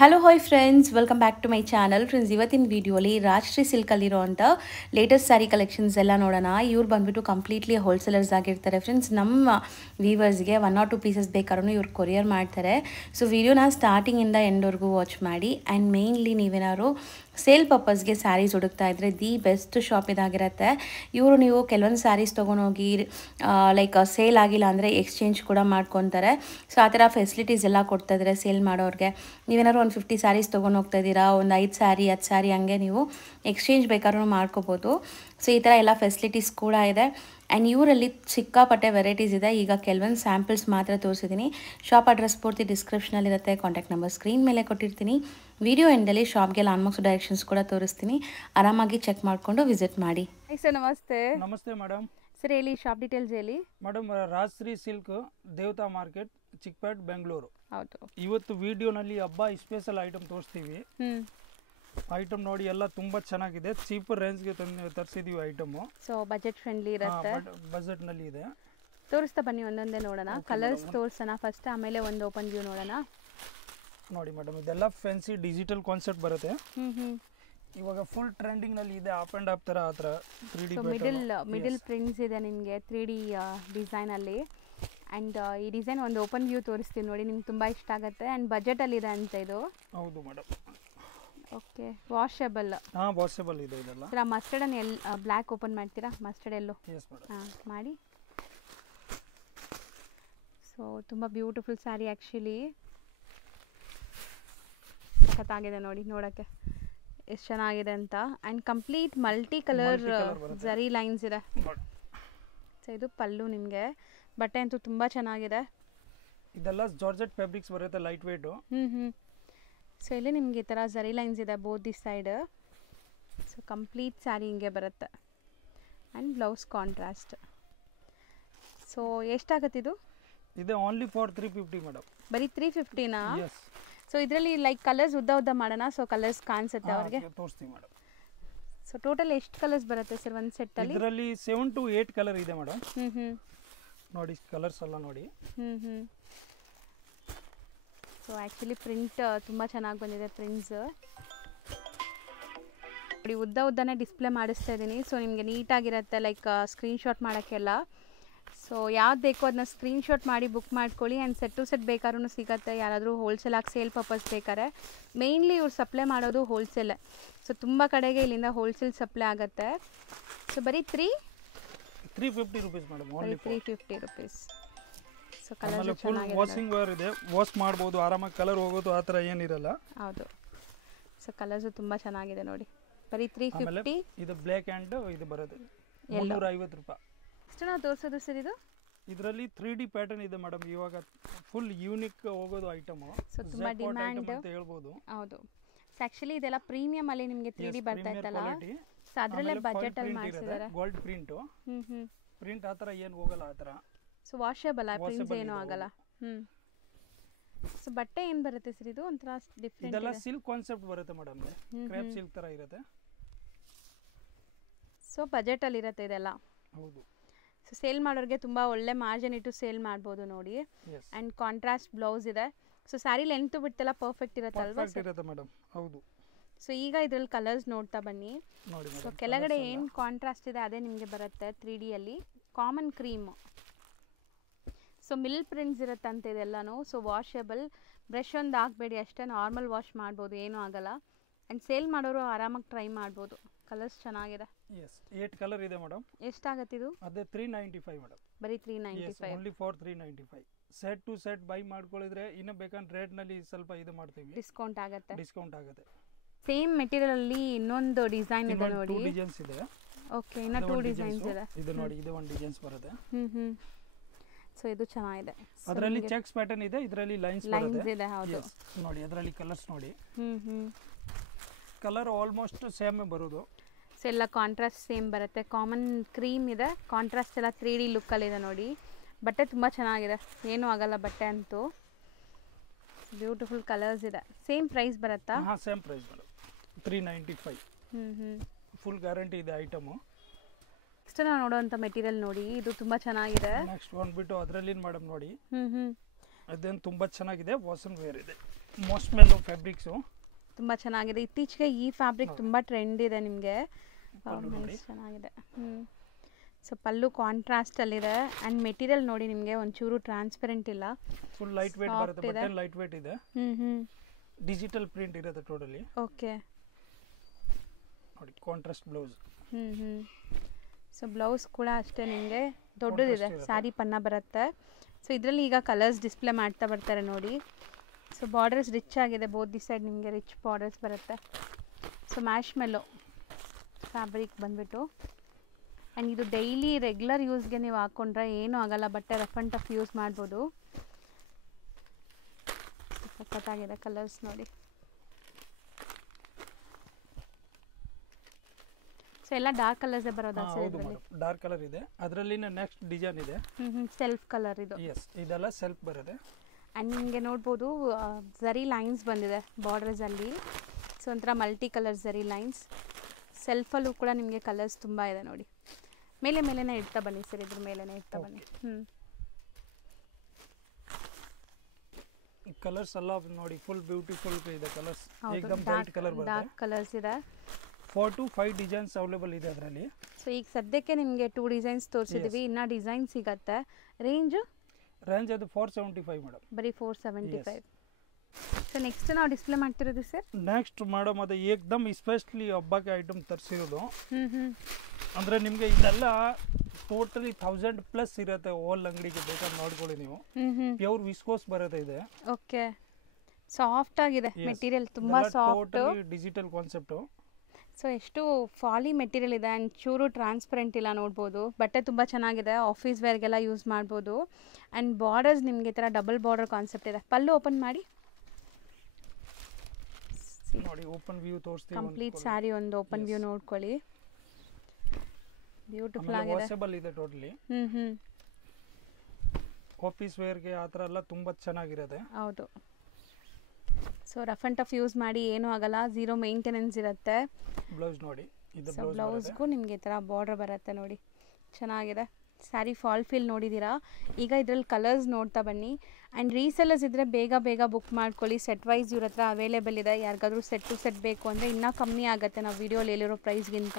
Hello hi friends, welcome back to my channel. Friends, ಇವತ್ತಿನ ವಿಡಿಯೋಲಿ ರಾಜಶ್ರೀ ಸಿಲ್ಕಲ್ಲಿರೋ ಅಂಥ ಲೇಟೆಸ್ಟ್ ಸ್ಯಾರಿ ಕಲೆಕ್ಷನ್ಸ್ ಎಲ್ಲ ನೋಡೋಣ. ಇವ್ರು ಬಂದುಬಿಟ್ಟು ಕಂಪ್ಲೀಟ್ಲಿ ಹೋಲ್ಸೇಲರ್ಸ್ ಆಗಿರ್ತಾರೆ. ಫ್ರೆಂಡ್ಸ್, ನಮ್ಮ ವೀವರ್ಸ್ಗೆ 1 or 2 ಪೀಸಸ್ ಬೇಕಾದ್ರೂ ಇವ್ರು ಕೊರಿಯರ್ ಮಾಡ್ತಾರೆ. ಸೊ ವಿಡಿಯೋನ ಸ್ಟಾರ್ಟಿಂಗಿಂದ ಎಂಡ್ವರೆಗೂ ವಾಚ್ ಮಾಡಿ. ಆ್ಯಂಡ್ ಮೇಯ್ನ್ಲಿ ನೀವೇನಾದ್ರು ಸೇಲ್ ಪರ್ಪಸ್ಗೆ ಸ್ಯಾರೀಸ್ ಹುಡುಕ್ತಾ ಇದ್ದರೆ ದಿ ಬೆಸ್ಟ್ ಶಾಪ್ ಇದಾಗಿರುತ್ತೆ. ಇವರು ನೀವು ಕೆಲವೊಂದು ಸ್ಯಾರೀಸ್ ತೊಗೊಂಡೋಗಿ ಲೈಕ್ ಸೇಲ್ ಆಗಿಲ್ಲ ಅಂದರೆ ಎಕ್ಸ್ಚೇಂಜ್ ಕೂಡ ಮಾಡ್ಕೊತಾರೆ. ಸೊ ಆ ಥರ ಫೆಸಿಲಿಟೀಸ್ ಎಲ್ಲ ಕೊಡ್ತಾ ಇದ್ದಾರೆ ಸೇಲ್ ಮಾಡೋರಿಗೆ. ನೀವೇನಾದ್ರು ಒಂದು 50 ಸ್ಯಾರೀಸ್ ತೊಗೊಂಡು ಹೋಗ್ತಾ ಇದ್ದೀರಾ, ಒಂದು 5 ಸ್ಯಾರಿ 10 ಸ್ಯಾರಿ ಹಂಗೆ ನೀವು ಎಕ್ಸ್ಚೇಂಜ್ ಬೇಕಾದ್ರೂ ಮಾಡ್ಕೋಬೋದು. ಸೊ ಈ ಥರ ಎಲ್ಲ ಫೆಸಿಲಿಟೀಸ್ ಕೂಡ ಇದೆ. ಆ್ಯಂಡ್ ಇವರಲ್ಲಿ ಸಿಕ್ಕಾಪಟ್ಟೆ ವೆರೈಟೀಸ್ ಇದೆ. ಈಗ ಕೆಲವೊಂದು ಸ್ಯಾಂಪಲ್ಸ್ ಮಾತ್ರ ತೋರಿಸಿದ್ದೀನಿ. ಶಾಪ್ ಅಡ್ರೆಸ್ ಪೂರ್ತಿ ಡಿಸ್ಕ್ರಿಪ್ಷನಲ್ಲಿರುತ್ತೆ. ಕಾಂಟ್ಯಾಕ್ಟ್ ನಂಬರ್ ಸ್ಕ್ರೀನ್ ಮೇಲೆ ಕೊಟ್ಟಿರ್ತೀನಿ. ವಿಡಿಯೋ ಎಂಡಲ್ಲಿ ಶಾಪ್ಗೆ ಲ್ಯಾಂಡ್ಮಾರ್ಕ್ಸ್ ಡೈರೆಕ್ಷನ್ಸ್ ಕೂಡ ತೋರಿಸ್ತೀನಿ. ಆರಾಮಾಗಿ ಚೆಕ್ ಮಾಡಿಕೊಂಡು ವಿಸಿಟ್ ಮಾಡಿ. ಸರ್ ನಮಸ್ತೆ. ನಮಸ್ತೆ ಮೇಡಮ್. ಸರ್ ಹೇಳಿ, ಶಾಪ್ ಡೀಟೇಲ್ಸ್ ಹೇಳಿ. ಮೇಡಮ್, ರಾಜಶ್ರೀ ಸಿಲ್ಕ್, ದೇವತಾ ಮಾರ್ಕೆಟ್, ಚಿಕ್ಕಪೇಟ್, ಬೆಂಗಳೂರು. ಹೌದು. ಇವತ್ತು ವಿಡಿಯೋನಲ್ಲಿ ಹಬ್ಬ ಸ್ಪೆಷಲ್ ಐಟಮ್ ತೋರಿಸ್ತೀವಿ. ಐಟಮ್ ನೋಡಿ, ಎಲ್ಲ ತುಂಬಾ ಚೆನ್ನಾಗಿದೆ. ಚೀಪರ್ ರೇಂಜ್ಗೆ ತರಿಸಿದೀವಿ ಐಟಮು. ಸೊ ಬಜೆಟ್ ಫ್ರೆಂಡ್ಲಿ ಇರುತ್ತೆ. ಬಜೆಟ್ ನಲ್ಲಿ ಇದೆ. ತೋರಿಸ್ತಾ ಬನ್ನಿ, ಒಂದೊಂದೇ ನೋಡೋಣ. ಕಲರ್ಸ್ ತೋರಿಸೋಣ ಫಸ್ಟ್, ಆಮೇಲೆ ಒಂದು ಓಪನ್ ವ್ಯೂ ನೋಡೋಣ. ನೋಡಿ ಮೇಡಮ್, ಇದೆಲ್ಲ ಫ್ಯಾನ್ಸಿ ಡಿಜಿಟಲ್ ಕಾನ್ಸೆಪ್ಟ್ ಬರುತ್ತೆ. ಇವಾಗ ಫುಲ್ ಟ್ರೆಂಡಿಂಗ್ ನಲ್ಲಿ ಇದೆ. ಅಪ್ ಅಂಡ್ ಅಪ್ ತರ ಆ ತರ 3D ಮಿಡಲ್ ಪ್ರಿಂಟ್ಸ್ ಇದೆ ನಿಮಗೆ 3D ಡಿಸೈನ್ ಅಲ್ಲಿ. ಆ್ಯಂಡ್ ಈ ಡಿಸೈನ್ ಒಂದು ಓಪನ್ ವ್ಯೂ ತೋರಿಸ್ತೀನಿ ನೋಡಿ, ನಿಮ್ಗೆ ತುಂಬ ಇಷ್ಟ ಆಗುತ್ತೆ. ಆ್ಯಂಡ್ ಬಜೆಟಲ್ಲಿ ಇದೆ ಅಂತ ಇದು. ಹೌದು ಮೇಡಮ್. Okay, washable. ವಾಷಬಲ್ ಇದೆ ಇದೆಲ್ಲ. ಸರ್, ಮಸ್ಟರ್ಡ್ ಅನ್ನು ಬ್ಲ್ಯಾಕ್ ಓಪನ್ ಮಾಡ್ತೀರಾ? ಮಸ್ಟರ್ಡ್ ಎಲ್ಲೋ ಮಾಡಿ. ಸೊ ತುಂಬ ಬ್ಯೂಟಿಫುಲ್ ಸ್ಯಾರಿ ಆ್ಯಕ್ಚುಲಿ. ಸಖತ್ತಾಗಿದೆ ನೋಡಿ, ನೋಡೋಕ್ಕೆ ಎಷ್ಟು ಚೆನ್ನಾಗಿದೆ ಅಂತ. ಆ್ಯಂಡ್ ಕಂಪ್ಲೀಟ್ ಮಲ್ಟಿ ಕಲರ್ ಜರಿ ಲೈನ್ಸ್ ಇದೆ. ಸೊ ಇದು ಪಲ್ಲು. ನಿಮಗೆ ಬಟ್ಟೆ ಅಂತೂ ತುಂಬ ಚೆನ್ನಾಗಿದೆ. ಇದೆಲ್ಲ ಜಾರ್ಜೆಟ್ ಫ್ಯಾಬ್ರಿಕ್ಸ್ ಬರುತ್ತೆ, ಲೈಟ್ ವೇಟ್. ಸೊ ಇಲ್ಲಿ ನಿಮಗೆ ಈ ಥರ ಜರಿ ಲೈನ್ಸ್ ಇದೆ both the side. So complete sari ಹಿಂಗೆ ಬರುತ್ತೆ. And blouse contrast. ಸೊ ಎಷ್ಟಾಗತ್ತಿದು? ಇದೆ ಓನ್ಲಿ ಫಾರ್ 350 ಮೇಡಮ್. ಬರೀ 350ನಾ? ಎಸ್. ಸೊ ಇದರಲ್ಲಿ ಲೈಕ್ ಕಲರ್ಸ್ ಉದ್ದ ಉದ್ದ ಮಾಡೋಣ. ಸೊ ಕಲರ್ಸ್ ಕಾಣಿಸುತ್ತೆ ಅವ್ರಿಗೆ. ತೋರಿಸ್ತೀವಿ ಮೇಡಮ್. ಸೊ ಟೋಟಲ್ ಎಷ್ಟು ಕಲರ್ಸ್ ಬರುತ್ತೆ ಸರ್ ಒಂದು ಸೆಟ್ಟಲ್ಲಿ? ಇದರಲ್ಲಿ 7 to 8 ಕಲರ್ ಇದೆ ಮೇಡಮ್. ನೋಡಿ, ಕಲರ್ಸ್ ಎಲ್ಲ ನೋಡಿ. ಸೊ ಆ್ಯಕ್ಚುಲಿ ಪ್ರಿಂಟ್ ತುಂಬ ಚೆನ್ನಾಗಿ ಬಂದಿದೆ. ಪ್ರಿಂಟ್ಸ್ ನೋಡಿ, ಉದ್ದ ಉದ್ದನೇ ಡಿಸ್ಪ್ಲೇ ಮಾಡಿಸ್ತಾ ಇದ್ದೀನಿ. ಸೊ ನಿಮಗೆ ನೀಟಾಗಿರುತ್ತೆ, ಲೈಕ್ ಸ್ಕ್ರೀನ್ಶಾಟ್ ಮಾಡೋಕ್ಕೆಲ್ಲ. ಸೊ ಯಾವ್ದು ಬೇಕೋ ಅದನ್ನ ಸ್ಕ್ರೀನ್ಶಾಟ್ ಮಾಡಿ ಬುಕ್ ಮಾಡ್ಕೊಳ್ಳಿ. ಆ್ಯಂಡ್ ಸೆಟ್ ಟು ಸೆಟ್ ಬೇಕಾದ್ರೂ ಸಿಗುತ್ತೆ. ಯಾರಾದರೂ ಹೋಲ್ಸೇಲಾಗಿ ಸೇಲ್ ಪರ್ಪಸ್ ಬೇಕಾದ್ರೆ. ಮೇಯ್ನ್ಲಿ ಇವ್ರು ಸಪ್ಲೈ ಮಾಡೋದು ಹೋಲ್ಸೇಲೇ. ಸೊ ತುಂಬ ಕಡೆಗೆ ಇಲ್ಲಿಂದ ಹೋಲ್ಸೇಲ್ ಸಪ್ಲೈ ಆಗುತ್ತೆ. ಸೊ ಬರೀ 350 rupees madam. Only 350 rupees. So colour colourful washing wear ಇದೆ. ವಾಶ್ ಮಾಡ್ಬೋದು ಆರಾಮಾಗಿ, ಕಲರ್ ಹೋಗೋದು ಆ ಥರ ಏನಿರಲ್ಲ. ಹೌದು. ಸೊ ಕಲರ್ಸ್ ತುಂಬ ಚೆನ್ನಾಗಿದೆ ನೋಡಿ. ಬರೀ 350. ಇದು ಬ್ಲ್ಯಾಕ್ ಆ್ಯಂಡ್ ಇದು ಬರುತ್ತೆ 350 ರೂಪಾಯಿ. ಎಷ್ಟು ನಾವು ತೋರಿಸೋದು ಸರ್ ಇದು? ಇದರಲ್ಲಿ 3D ಪ್ಯಾಟರ್ನ್ ಇದೆ ಮೇಡಮ್. ಇವಾಗ ಫುಲ್ ಯೂನಿಕ್ ಹೋಗೋದು ಐಟಮ್. ಸೊ ತುಂಬ ಡಿಮ್ಯಾಂಡ್ ಅಂತ ಹೇಳ್ಬೋದು. ಹೌದು. ಸೊ ಆ್ಯಕ್ಚುಲಿ ಇದೆಲ್ಲ ಪ್ರೀಮಿಯಂ ಅಲ್ಲಿ ನಿಮಗೆ 3D ಬರ್ತಾ ಇತ್ತಲ್ಲ. ಸೊ ಅದರಲ್ಲೇ ಬಜೆಟ್ ಅಲ್ಲಿ ಮಾಡಿಸಿದ್ದಾರೆ. Gold print. ಪ್ರಿಂಟ್ ಆ ಥರ ಏನು ಹೋಗಲ್ಲ ಆ ಥರ. ಸೊ ವಾಷಬಲ್ ಪ್ರಿಂಟ್ಸ್ ಏನೂ ಆಗಲ್ಲ. ಸೊ ಬಟ್ಟೆ ಏನು ಬರುತ್ತೆ ಸರ್ ಇದು? ಒಂಥರ ಡಿಫ್ರೆಂಟ್. ಇದೆಲ್ಲ ಸಿಲ್ಕ್ ಕಾನ್ಸೆಪ್ಟ್ ಬರುತ್ತೆ ಮೇಡಮ್. ಕ್ರೇಪ್ ಸಿಲ್ಕ್ ಥರ ಇರುತ್ತೆ. ಸೊ ಬಜೆಟ್ ಅಲ್ಲಿ ಇರುತ್ತೆ ಇದೆಲ್ಲ. ಹೌದು. ಸೊ ಸೇಲ್ ಮಾಡೋರಿಗೆ ತುಂಬ ಒಳ್ಳೆ ಮಾರ್ಜಿನ್ ಇಟ್ಟು ಸೇಲ್ ಮಾಡ್ಬೋದು ನೋಡಿ. ಆ್ಯಂಡ್ ಕಾಂಟ್ರಾಸ್ಟ್ ಬ್ಲೌಸ್ ಇದೆ. ಸೊ ಸ್ಯಾರಿ ಲೆಂತ್ ಬಿಡ್ತೆಲ್ಲ ಪರ್ಫೆಕ್ಟ್ ಇರುತ್ತಲ್ವಾ? ಇರುತ್ತೆ ಮೇಡಮ್. ಹೌದು. ಸೊ ಈಗ ಇದರಲ್ಲಿ ಕಲರ್ಸ್ ನೋಡ್ತಾ ಬನ್ನಿ. ಸೊ ಕೆಳಗಡೆ ಏನು ಕಾಂಟ್ರಾಸ್ಟ್ ಇದೆ ಅದೇ ನಿಮಗೆ ಬರುತ್ತೆ 3D ಅಲ್ಲಿ. Common cream. So mill prints ಇರುತ್ತಂತೆ ಇದೆಲ್ಲನೂ. So washable. ಬ್ರಷ್ ಒಂದು ಹಾಕಬೇಡಿ ಅಷ್ಟೇ, ನಾರ್ಮಲ್ ವಾಶ್ ಮಾಡ್ಬೋದು, ಏನೂ ಆಗಲ್ಲ. ಆ್ಯಂಡ್ ಸೇಲ್ ಮಾಡೋರು ಆರಾಮಾಗಿ ಟ್ರೈ ಮಾಡ್ಬೋದು. ಕಲರ್ಸ್ ಚೆನ್ನಾಗಿದೆ. ಎಸ್, 8 ಕಲರ್ ಇದೆ ಮೇಡಮ್. ಎಷ್ಟಾಗತ್ತಿದು? ಅದೇ 395 ಮೇಡಮ್. ಬರೀ 395. Only for 395. Set to set buy ಮಾಡ್ಕೊಳ್ಳಿದ್ರೆ ಇನ್ನು ಬೇಕಂದ್ರೆ ರೇಟ್ ನಲ್ಲಿ ಸ್ವಲ್ಪ ಇದು ಮಾಡ್ತೀವಿ, ಡಿಸ್ಕೌಂಟ್ ಆಗುತ್ತೆ. ಸೇಮ್ ಮೆಟೀರಿಯಲ್ ಅಲ್ಲಿ ಇನ್ನೊಂದು ಡಿಸೈನ್ ಇದೆ ನೋಡಿ. 2 ಡಿಸೈನ್ಸ್ ಇದೆ. ಓಕೆ, ಇನ್ನ 2 ಡಿಸೈನ್ಸ್ ಇದೆ. ಇದು ನೋಡಿ, ಇದು ಒಂದು ಡಿಸೈನ್ಸ್ ಬರುತ್ತೆ. ಸೊ ಇದು ಚೆನ್ನಾಗಿದೆ. ಅದರಲ್ಲಿ ಚೆಕ್ಸ್ ಪ್ಯಾಟರ್ನ್ ಇದೆ, ಇದರಲ್ಲಿ ಲೈನ್ಸ್ ಇದೆ. ಹೌದು. ನೋಡಿ, ಅದರಲ್ಲಿ ಕಲರ್ಸ್ ನೋಡಿ. ಕಲರ್ ಆಲ್ಮೋಸ್ಟ್ ಸೇಮ್ ಬರೋದು. ಸೊ ಎಲ್ಲ ಕಾಂಟ್ರಾಸ್ಟ್ ಸೇಮ್ ಬರುತ್ತೆ. ಕಾಮನ್ ಕ್ರೀಮ್ ಇದೆ. ಕಾಂಟ್ರಾಸ್ಟ್ ಎಲ್ಲ 3D ಲುಕ್ಕಲ್ಲಿ ಇದೆ ನೋಡಿ. ಬಟ್ಟೆ ತುಂಬ ಚೆನ್ನಾಗಿದೆ, ಏನೂ ಆಗಲ್ಲ ಬಟ್ಟೆ ಅಂತೂ. ಬ್ಯೂಟಿಫುಲ್ ಕಲರ್ಸ್ ಇದೆ. ಸೇಮ್ ಪ್ರೈಸ್ ಬರುತ್ತಾ? Same price madam, 395. Full guarantee ಇದೆ ಐಟಮು. ನೆಕ್ಸ್ಟ್ ನಾವು ನೋಡುವಂಥ ಮೆಟೀರಿಯಲ್ ನೋಡಿ, ಇದು ತುಂಬ ಚೆನ್ನಾಗಿದೆ. ನೆಕ್ಸ್ಟ್ ಬಂದ್ಬಿಟ್ಟು ಅದರಲ್ಲಿ ಮೇಡಮ್ ನೋಡಿ, ಅದೇನು ತುಂಬ ಚೆನ್ನಾಗಿದೆ. ವಾಸನ್ ವೇರ್ ಇದೆ. ಮಾಸ್ಮೆಲ್ಲೋ ಫ್ಯಾಬ್ರಿಕ್ಸು ತುಂಬ ಚೆನ್ನಾಗಿದೆ. ಇತ್ತೀಚೆಗೆ ಈ ಫ್ಯಾಬ್ರಿಕ್ ತುಂಬ ಟ್ರೆಂಡ್ ಇದೆ ನಿಮಗೆ. ಚೆನ್ನಾಗಿದೆ. ಸೊ ಪಲ್ಲು ಕಾಂಟ್ರಾಸ್ಟಲ್ಲಿದೆ ಆ್ಯಂಡ್ ಮೆಟೀರಿಯಲ್ ನೋಡಿ ನಿಮಗೆ ಒಂಚೂರು ಟ್ರಾನ್ಸ್ಪರೆಂಟ್ ಇಲ್ಲ, ಫುಲ್ ಲೈಟ್ ವೇಟ್ ಬರುತ್ತೆ. ಬಟ್ಟೆ ಲೈಟ್ ವೇಟ್ ಇದೆ. ಡಿಜಿಟಲ್ ಪ್ರಿಂಟ್ ಇರುತ್ತೆ ಟೋಟಲಿ. ಓಕೆ ನೋಡಿ ಕಾಂಟ್ರಾಸ್ಟ್ ಬ್ಲೌಸ್. ಸೊ ಬ್ಲೌಸ್ ಕೂಡ ಅಷ್ಟೇ ನಿಮಗೆ ದೊಡ್ಡದಿದೆ, ಸ್ಯಾರಿ ಪನ್ನ ಬರುತ್ತೆ. ಸೊ ಇದರಲ್ಲಿ ಈಗ ಕಲರ್ಸ್ ಡಿಸ್ಪ್ಲೇ ಮಾಡ್ತಾ ಬರ್ತಾರೆ ನೋಡಿ. ಸೊ ಬಾರ್ಡರ್ಸ್ ರಿಚ್ ಆಗಿದೆ, ಬೋತ್ ದಿ ಸೈಡ್ ನಿಮಗೆ ರಿಚ್ ಬಾರ್ಡರ್ಸ್ ಬರುತ್ತೆ. ಸೊ ಮ್ಯಾಶ್ಮೆಲ್ಲೋ ಫ್ಯಾಬ್ರಿಕ್ ಬಂದ್ಬಿಟ್ಟು, ಆ್ಯಂಡ್ ಇದು ಡೈಲಿ ರೆಗ್ಯುಲರ್ ಯೂಸ್ಗೆ ನೀವು ಹಾಕ್ಕೊಂಡ್ರೆ ಏನೂ ಆಗಲ್ಲ, ಬಟ್ಟೆ ರಫ್ ಆ್ಯಂಡ್ ಟಫ್ ಯೂಸ್ ಮಾಡ್ಬೋದು. ಸಖತ್ತಾಗಿದೆ ಕಲರ್ಸ್ ನೋಡಿ. ಸೊ ಎಲ್ಲ ಡಾರ್ಕ್ ಕಲರ್ಸೇ ಬರೋದಾ ಸರ್ ಇದರಲ್ಲಿ? ಡಾರ್ಕ್ ಕಲರ್ ಇದೆ, ಅದರಲ್ಲಿ ನೆಕ್ಸ್ಟ್ ಡಿಸೈನ್ ಇದೆ. ಸೆಲ್ಫ್ ಕಲರ್ ಇದು. ಎಸ್, ಇದೆಲ್ಲ ಸೆಲ್ಫ್ ಬರುತ್ತೆ. ಆ್ಯಂಡ್ ನಿಮಗೆ ನೋಡ್ಬೋದು ಝರಿ ಲೈನ್ಸ್ ಬಂದಿದೆ ಬಾರ್ಡರ್ಸಲ್ಲಿ. ಸೊ ಒಂಥರ ಮಲ್ಟಿ ಕಲರ್ ಝರಿ ಲೈನ್ಸ್. ಸೆಲ್ಫಲ್ಲೂ ಕೂಡ ನಿಮಗೆ ಕಲರ್ಸ್ ತುಂಬ ಇದೆ ನೋಡಿ. ಮೇಲೆನೇ ಇಡ್ತಾ ಬನ್ನಿ ಸರ್, ಇದ್ರ ಮೇಲೆನೇ ಇಡ್ತಾ ಬನ್ನಿ. ಕಲರ್ಸ್ ಎಲ್ಲ ನೋಡಿ ಫುಲ್ ಬ್ಯೂಟಿಫುಲ್ ಇದೆ ಕಲರ್ಸ್. ಏಕದಮ್ ಬ್ರೈಟ್ ಕಲರ್ ಬರುತ್ತೆ. ಡಾರ್ಕ್ ಕಲರ್ಸ್ ಇದೆ. 4 to 5 ಡಿಸೈನ್ಸ್ ಅವೈಲೇಬಲ್ ಇದೆ ಅದರಲ್ಲಿ. ಸೊ ಈಗ ಸದ್ಯಕ್ಕೆ ನಿಮಗೆ 2 ಡಿಸೈನ್ಸ್ ತೋರಿಸಿದ್ದೀವಿ, ಇನ್ನೂ ಡಿಸೈನ್ ಸಿಗತ್ತೆ. ರೇಂಜ್ ಅದು 475 ಮೇಡಮ್, ಬರೀ 475. ಸೊ ನೆಕ್ಸ್ಟ್ ನಾವು ಡಿಸ್ಪ್ಲೇ ಮಾಡ್ತಿರೋದು ಸರ್? ನೆಕ್ಸ್ಟ್ ಮೇಡಮ್ ಅದು ಏಕದಮ್ ಸ್ಪೆಷಲಿ ಹಬ್ಬಕ್ಕೆ ಐಟಮ್ ತರಿಸಿರೋದು. ಅಂದರೆ ನಿಮಗೆ ಇದೆಲ್ಲ ಟೋಟಲಿ 1000+ ಇರುತ್ತೆ. ಹೋಲ್ ಅಂಗಡಿಗೆ ಬೇಕಾದ್ರೆ ನೋಡ್ಕೊಳ್ಳಿ ನೀವು. ಪ್ಯೂರ್ ವಿಸ್ಕೋಸ್ ಬರುತ್ತೆ ಇದೆ. ಓಕೆ, ಸಾಫ್ಟ್ ಆಗಿದೆ ಮೆಟೀರಿಯಲ್, ತುಂಬ ಸಾಫ್ಟ್. Digital concept. ಸೊ ಎಷ್ಟು ಫಾಲಿ ಮೆಟೀರಿಯಲ್ ಇದೆ ಆ್ಯಂಡ್ ಚೂರು ಟ್ರಾನ್ಸ್ಪರೆಂಟ್ ಇಲ್ಲ, ನೋಡ್ಬೋದು. ಬಟ್ಟೆ ತುಂಬ ಚೆನ್ನಾಗಿದೆ, ಆಫೀಸ್ ವೇರ್ಗೆಲ್ಲ ಯೂಸ್ ಮಾಡ್ಬೋದು. ಆ್ಯಂಡ್ ಬಾರ್ಡರ್ಸ್ ನಿಮಗೆ ಈ ಥರ ಡಬಲ್ ಬಾರ್ಡರ್ ಕಾನ್ಸೆಪ್ಟ್ ಇದೆ. ಪಲ್ಲು ಓಪನ್ ಮಾಡಿ ನೋಡಿ, ಓಪನ್ ವ್ಯೂ ತೋರಿಸ್ತೀವಿ. ಕಂಪ್ಲೀಟ್ ಸ್ಯಾರಿ ಒಂದು ಓಪನ್ ವ್ಯೂ ನೋಡ್ಕೊಳ್ಳಿ. ಬ್ಯೂಟಿಫುಲ್ ಆಗಿದೆ. ವಾಷಬಲ್ ಇದೆ ಟೋಟಲಿ. ಆಫೀಸ್ ವೇರ್ಗೆ ಆ ಥರ ಎಲ್ಲ ತುಂಬ ಚೆನ್ನಾಗಿರುತ್ತೆ. ಹೌದು. So rough and tough use ಮಾಡಿ ಏನೂ ಆಗಲ್ಲ, ಝೀರೋ ಮೇಂಟೆನೆನ್ಸ್ ಇರುತ್ತೆ. ಬ್ಲೌಸ್ ನೋಡಿ, ಇದು ಸೊ ಬ್ಲೌಸ್ಗೂ ನಿಮಗೆ ಈ ಥರ ಬಾರ್ಡರ್ ಬರುತ್ತೆ ನೋಡಿ, ಚೆನ್ನಾಗಿದೆ. ಸ್ಯಾರಿ ಫಾಲ್ ಫೀಲ್ ನೋಡಿದ್ದೀರಾ. ಈಗ ಇದರಲ್ಲಿ ಕಲರ್ಸ್ ನೋಡ್ತಾ ಬನ್ನಿ. ಆ್ಯಂಡ್ ರೀಸೆಲ್ಲರ್ಸ್ ಇದ್ದರೆ ಬೇಗ ಬುಕ್ ಮಾಡ್ಕೊಳ್ಳಿ. ಸೆಟ್ ವೈಸ್ ಇವ್ರ ಹತ್ರ ಅವೈಲೇಬಲ್ ಇದೆ. ಯಾರಿಗಾದ್ರೂ ಸೆಟ್ ಟು ಸೆಟ್ ಬೇಕು ಅಂದರೆ ಇನ್ನೂ ಕಮ್ಮಿ ಆಗುತ್ತೆ ನಾವು ವಿಡಿಯೋಲಿ ಹೇಳಿರೋ ಪ್ರೈಸ್ಗಿಂತ.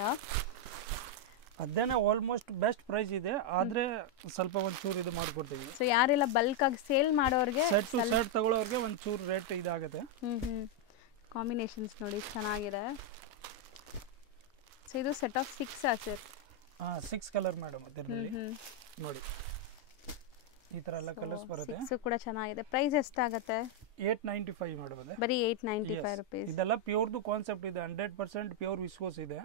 ಅದೇನೇ ಆಲ್ಮೋಸ್ಟ್ ಬೆಸ್ಟ್ ಪ್ರೈಸ್ ಇದೆ, ಆದರೆ ಸ್ವಲ್ಪ ಒಂಚೂರು ಇದು ಮಾಡ್ಕೊಡ್ತೀವಿ. ಸೊ ಯಾರೆಲ್ಲ ಬಲ್ಕಾಗಿ ಸೇಲ್ ಮಾಡೋರಿಗೆ, ಸೆಟ್ ಟು ಸೆಟ್ ತಗೊಳ್ಳೋರಿಗೆ ಒಂಚೂರು ರೇಟ್ ಇದಾಗುತ್ತೆ. ಕಾಂಬಿನೇಷನ್ಸ್ ನೋಡಿ ಚೆನ್ನಾಗಿದೆ. ಸೊ ಇದು set of 6 sir? 6 colour madam ಅದರಲ್ಲಿ ನೋಡಿ. ಈ ಥರ ಎಲ್ಲ ಕಲರ್ಸ್ ಬರುತ್ತೆ. 6 ಕೂಡ ಚೆನ್ನಾಗಿದೆ. ಪ್ರೈಸ್ ಎಷ್ಟಾಗುತ್ತೆ? 895 ಮೇಡಮ್ ಅದೇ, ಬರೀ 895 rupees. ಇದೆಲ್ಲ ಪ್ಯೂರ್ದು ಕಾನ್ಸೆಪ್ಟ್ ಇದೆ, 100% ಪ್ಯೂರ್ ವಿಸ್ಕೋಸ್ ಇದೆ.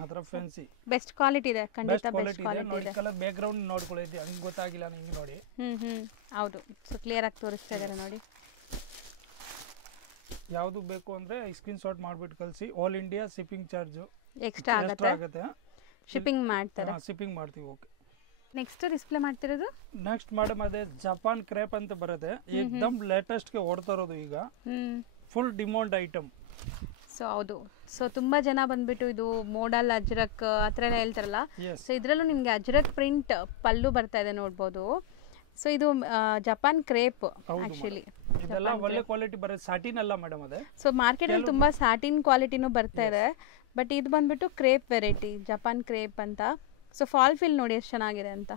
ಆ ಥರ ಫ್ಯಾನ್ಸಿ ಬೆಸ್ಟ್ ಕ್ವಾಲಿಟಿ ಇದೆ, ಖಂಡಿತ ಬೆಸ್ಟ್ ಕ್ವಾಲಿಟಿ ನೋಡಿ. ಕಲರ್ ಬ್ಯಾಕ್ ಗ್ರೌಂಡ್ ನೋಡ್ಕೊಳ್ಳಿ, ಹಂಗೆ ಗೊತ್ತಾಗಿಲ್ಲ ನಿಮಗೆ ನೋಡಿ. ಹೌದು. ಸೊ ಕ್ಲಿಯರ್ ಆಗಿ ತೋರಿಸ್ತಾ ಇದ್ದಾರೆ ನೋಡಿ. ಯಾವುದು ಬೇಕು ಅಂದರೆ ಸ್ಕ್ರೀನ್ ಶಾಟ್ ಮಾಡಿಬಿಟ್ಟು ಕಳಿಸಿ. All India shipping charge extra ಆಗುತ್ತೆ. ಶಿಪ್ಪಿಂಗ್ ಮಾಡ್ತಾರೆ? ಶಿಪ್ಪಿಂಗ್ ಮಾಡ್ತೀವಿ. ಓಕೆ, ನೆಕ್ಸ್ಟ್ ಡಿಸ್ಪ್ಲೇ ಮಾಡ್ತಿರೋದು? ನೆಕ್ಸ್ಟ್ ಮೇಡಮ್ ಅದೇ ಜಪಾನ್ ಕ್ರೇಪ್ ಅಂತ ಬರುತ್ತೆ. ಏಕದಮ್ ಲೇಟೆಸ್ಟ್ಗೆ ಓಡ್ತಾ ಇರೋದು ಈಗ, ಫುಲ್ ಡಿಮಾಂಡ್ ಐಟಮ್. ಸೊ ಹೌದು. ಸೊ ತುಂಬ ಜನ ಬಂದ್ಬಿಟ್ಟು ಇದು ಮೋಡಲ್ ಅಜ್ರಕ್ ಆ ಥರ ಎಲ್ಲ ಹೇಳ್ತಾರಲ್ಲ. ಸೊ ಇದರಲ್ಲೂ ನಿಮಗೆ ಅಜ್ರಕ್ ಪ್ರಿಂಟ್ ಪಲ್ಲು ಬರ್ತಾ ಇದೆ ನೋಡ್ಬೋದು. ಸೊ ಇದು ಜಪಾನ್ ಕ್ರೇಪ್ ಆಕ್ಚುಲಿ. ಇದೆಲ್ಲ ಒಳ್ಳೆ ಕ್ವಾಲಿಟಿ ಬರುತ್ತೆ, ಸ್ಯಾಟಿನ್ ಅಲ್ಲ ಮೇಡಮ್ ಅದೇ. ಸೊ ಮಾರ್ಕೆಟಲ್ಲಿ ತುಂಬ ಸ್ಯಾಟಿನ್ ಕ್ವಾಲಿಟಿನೂ ಬರ್ತಾ ಇದೆ, ಬಟ್ ಇದು ಬಂದ್ಬಿಟ್ಟು ಕ್ರೇಪ್ ವೆರೈಟಿ, ಜಪಾನ್ ಕ್ರೇಪ್ ಅಂತ. ಸೊ ಫಾಲ್ ಫಿಲ್ ನೋಡಿ ಎಷ್ಟು ಚೆನ್ನಾಗಿದೆ ಅಂತ.